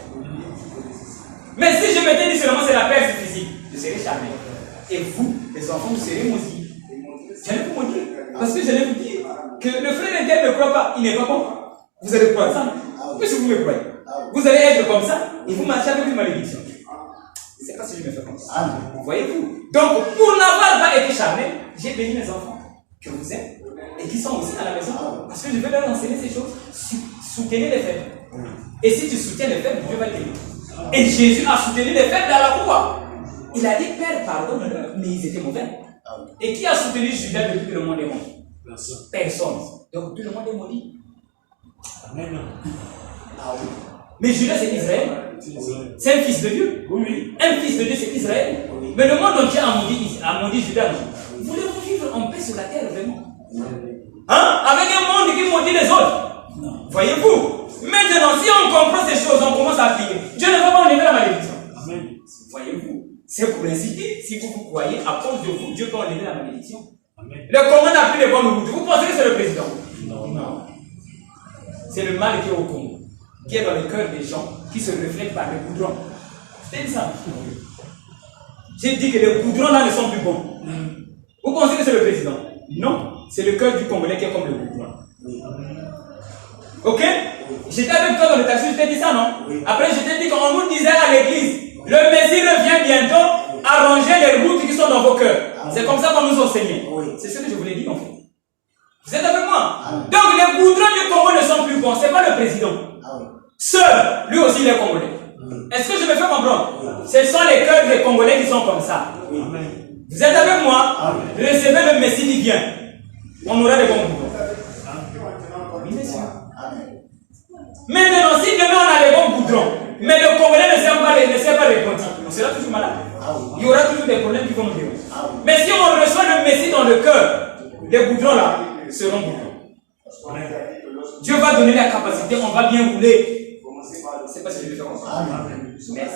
Mais si je m'étais dit seulement c'est la Perse physique, je serais charmé. Et vous, les enfants, vous serez maudits. J'allais vous maudire. Parce que j'allais vous dire que le frère interne ne croit pas, il n'est pas bon. Vous allez croire ça. Mais si vous me croyez, vous allez être comme ça et vous marchez avec une malédiction. C'est pas si je me fais comme ça. Voyez-vous? Donc, pour n'avoir pas été charmé, j'ai béni mes enfants que vous êtes et qui sont aussi à la maison. Parce que je vais leur enseigner ces choses. Soutenez les faibles. Et si tu soutiens les faibles, Dieu va t'aider. Et Jésus a soutenu les faibles à la croix. Il a dit, Père, pardonne-leur, mais ils étaient mauvais. Et qui a soutenu Judas depuis que le monde est mort? Personne. Donc tout le monde est maudit. Amen. Mais Judas, c'est Israël. C'est un fils de Dieu. Oui. Un fils de Dieu, c'est Israël. Mais le monde entier a maudit Judas. Voulez-vous vivre en paix sur la terre, vraiment? Hein? Avec un monde qui maudit les autres. Voyez-vous? Maintenant, si on comprend ces choses, on commence à appliquer. Dieu ne va pas enlever la malédiction. Amen. Voyez-vous? C'est pour ainsi dire, si vous croyez, à cause de vous, Dieu peut enlever la malédiction. Amen. Le Congo n'a plus de bonnes routes. Vous pensez que c'est le président? Non. C'est le mal qui est au Congo, qui est dans le cœur des gens, qui se reflète par le goudron. C'est ça. J'ai dit que les goudrons là ne sont plus bons. Vous pensez que c'est le président? Non. C'est le cœur du Congolais qui est comme le goudron. Ok? J'étais avec toi dans le taxi, je t'ai dit ça, non? Après, je t'ai dit qu'on nous disait à l'église, le Messie revient bientôt à ranger les routes qui sont dans vos cœurs. C'est comme ça qu'on nous enseignait. C'est ce que je voulais dire en fait. Vous êtes avec moi? Donc les goudrons du Congo ne sont plus bons. Ce n'est pas le président. Seul, lui aussi il est congolais. Est-ce que je me fais comprendre? Ce sont les cœurs des Congolais qui sont comme ça. Vous êtes avec moi? Recevez le Messie qui vient. On aura des bons goudrons. Maintenant, si demain on a des bons goudrons, mais le Congolais ne sait pas répondre, on sera toujours malade. Il y aura toujours des problèmes qui vont nous déranger. Mais si on reçoit le Messie dans le cœur, les goudrons là seront goudrons. Dieu va donner la capacité, on va bien rouler. C'est pas ce que je vais faire. Merci.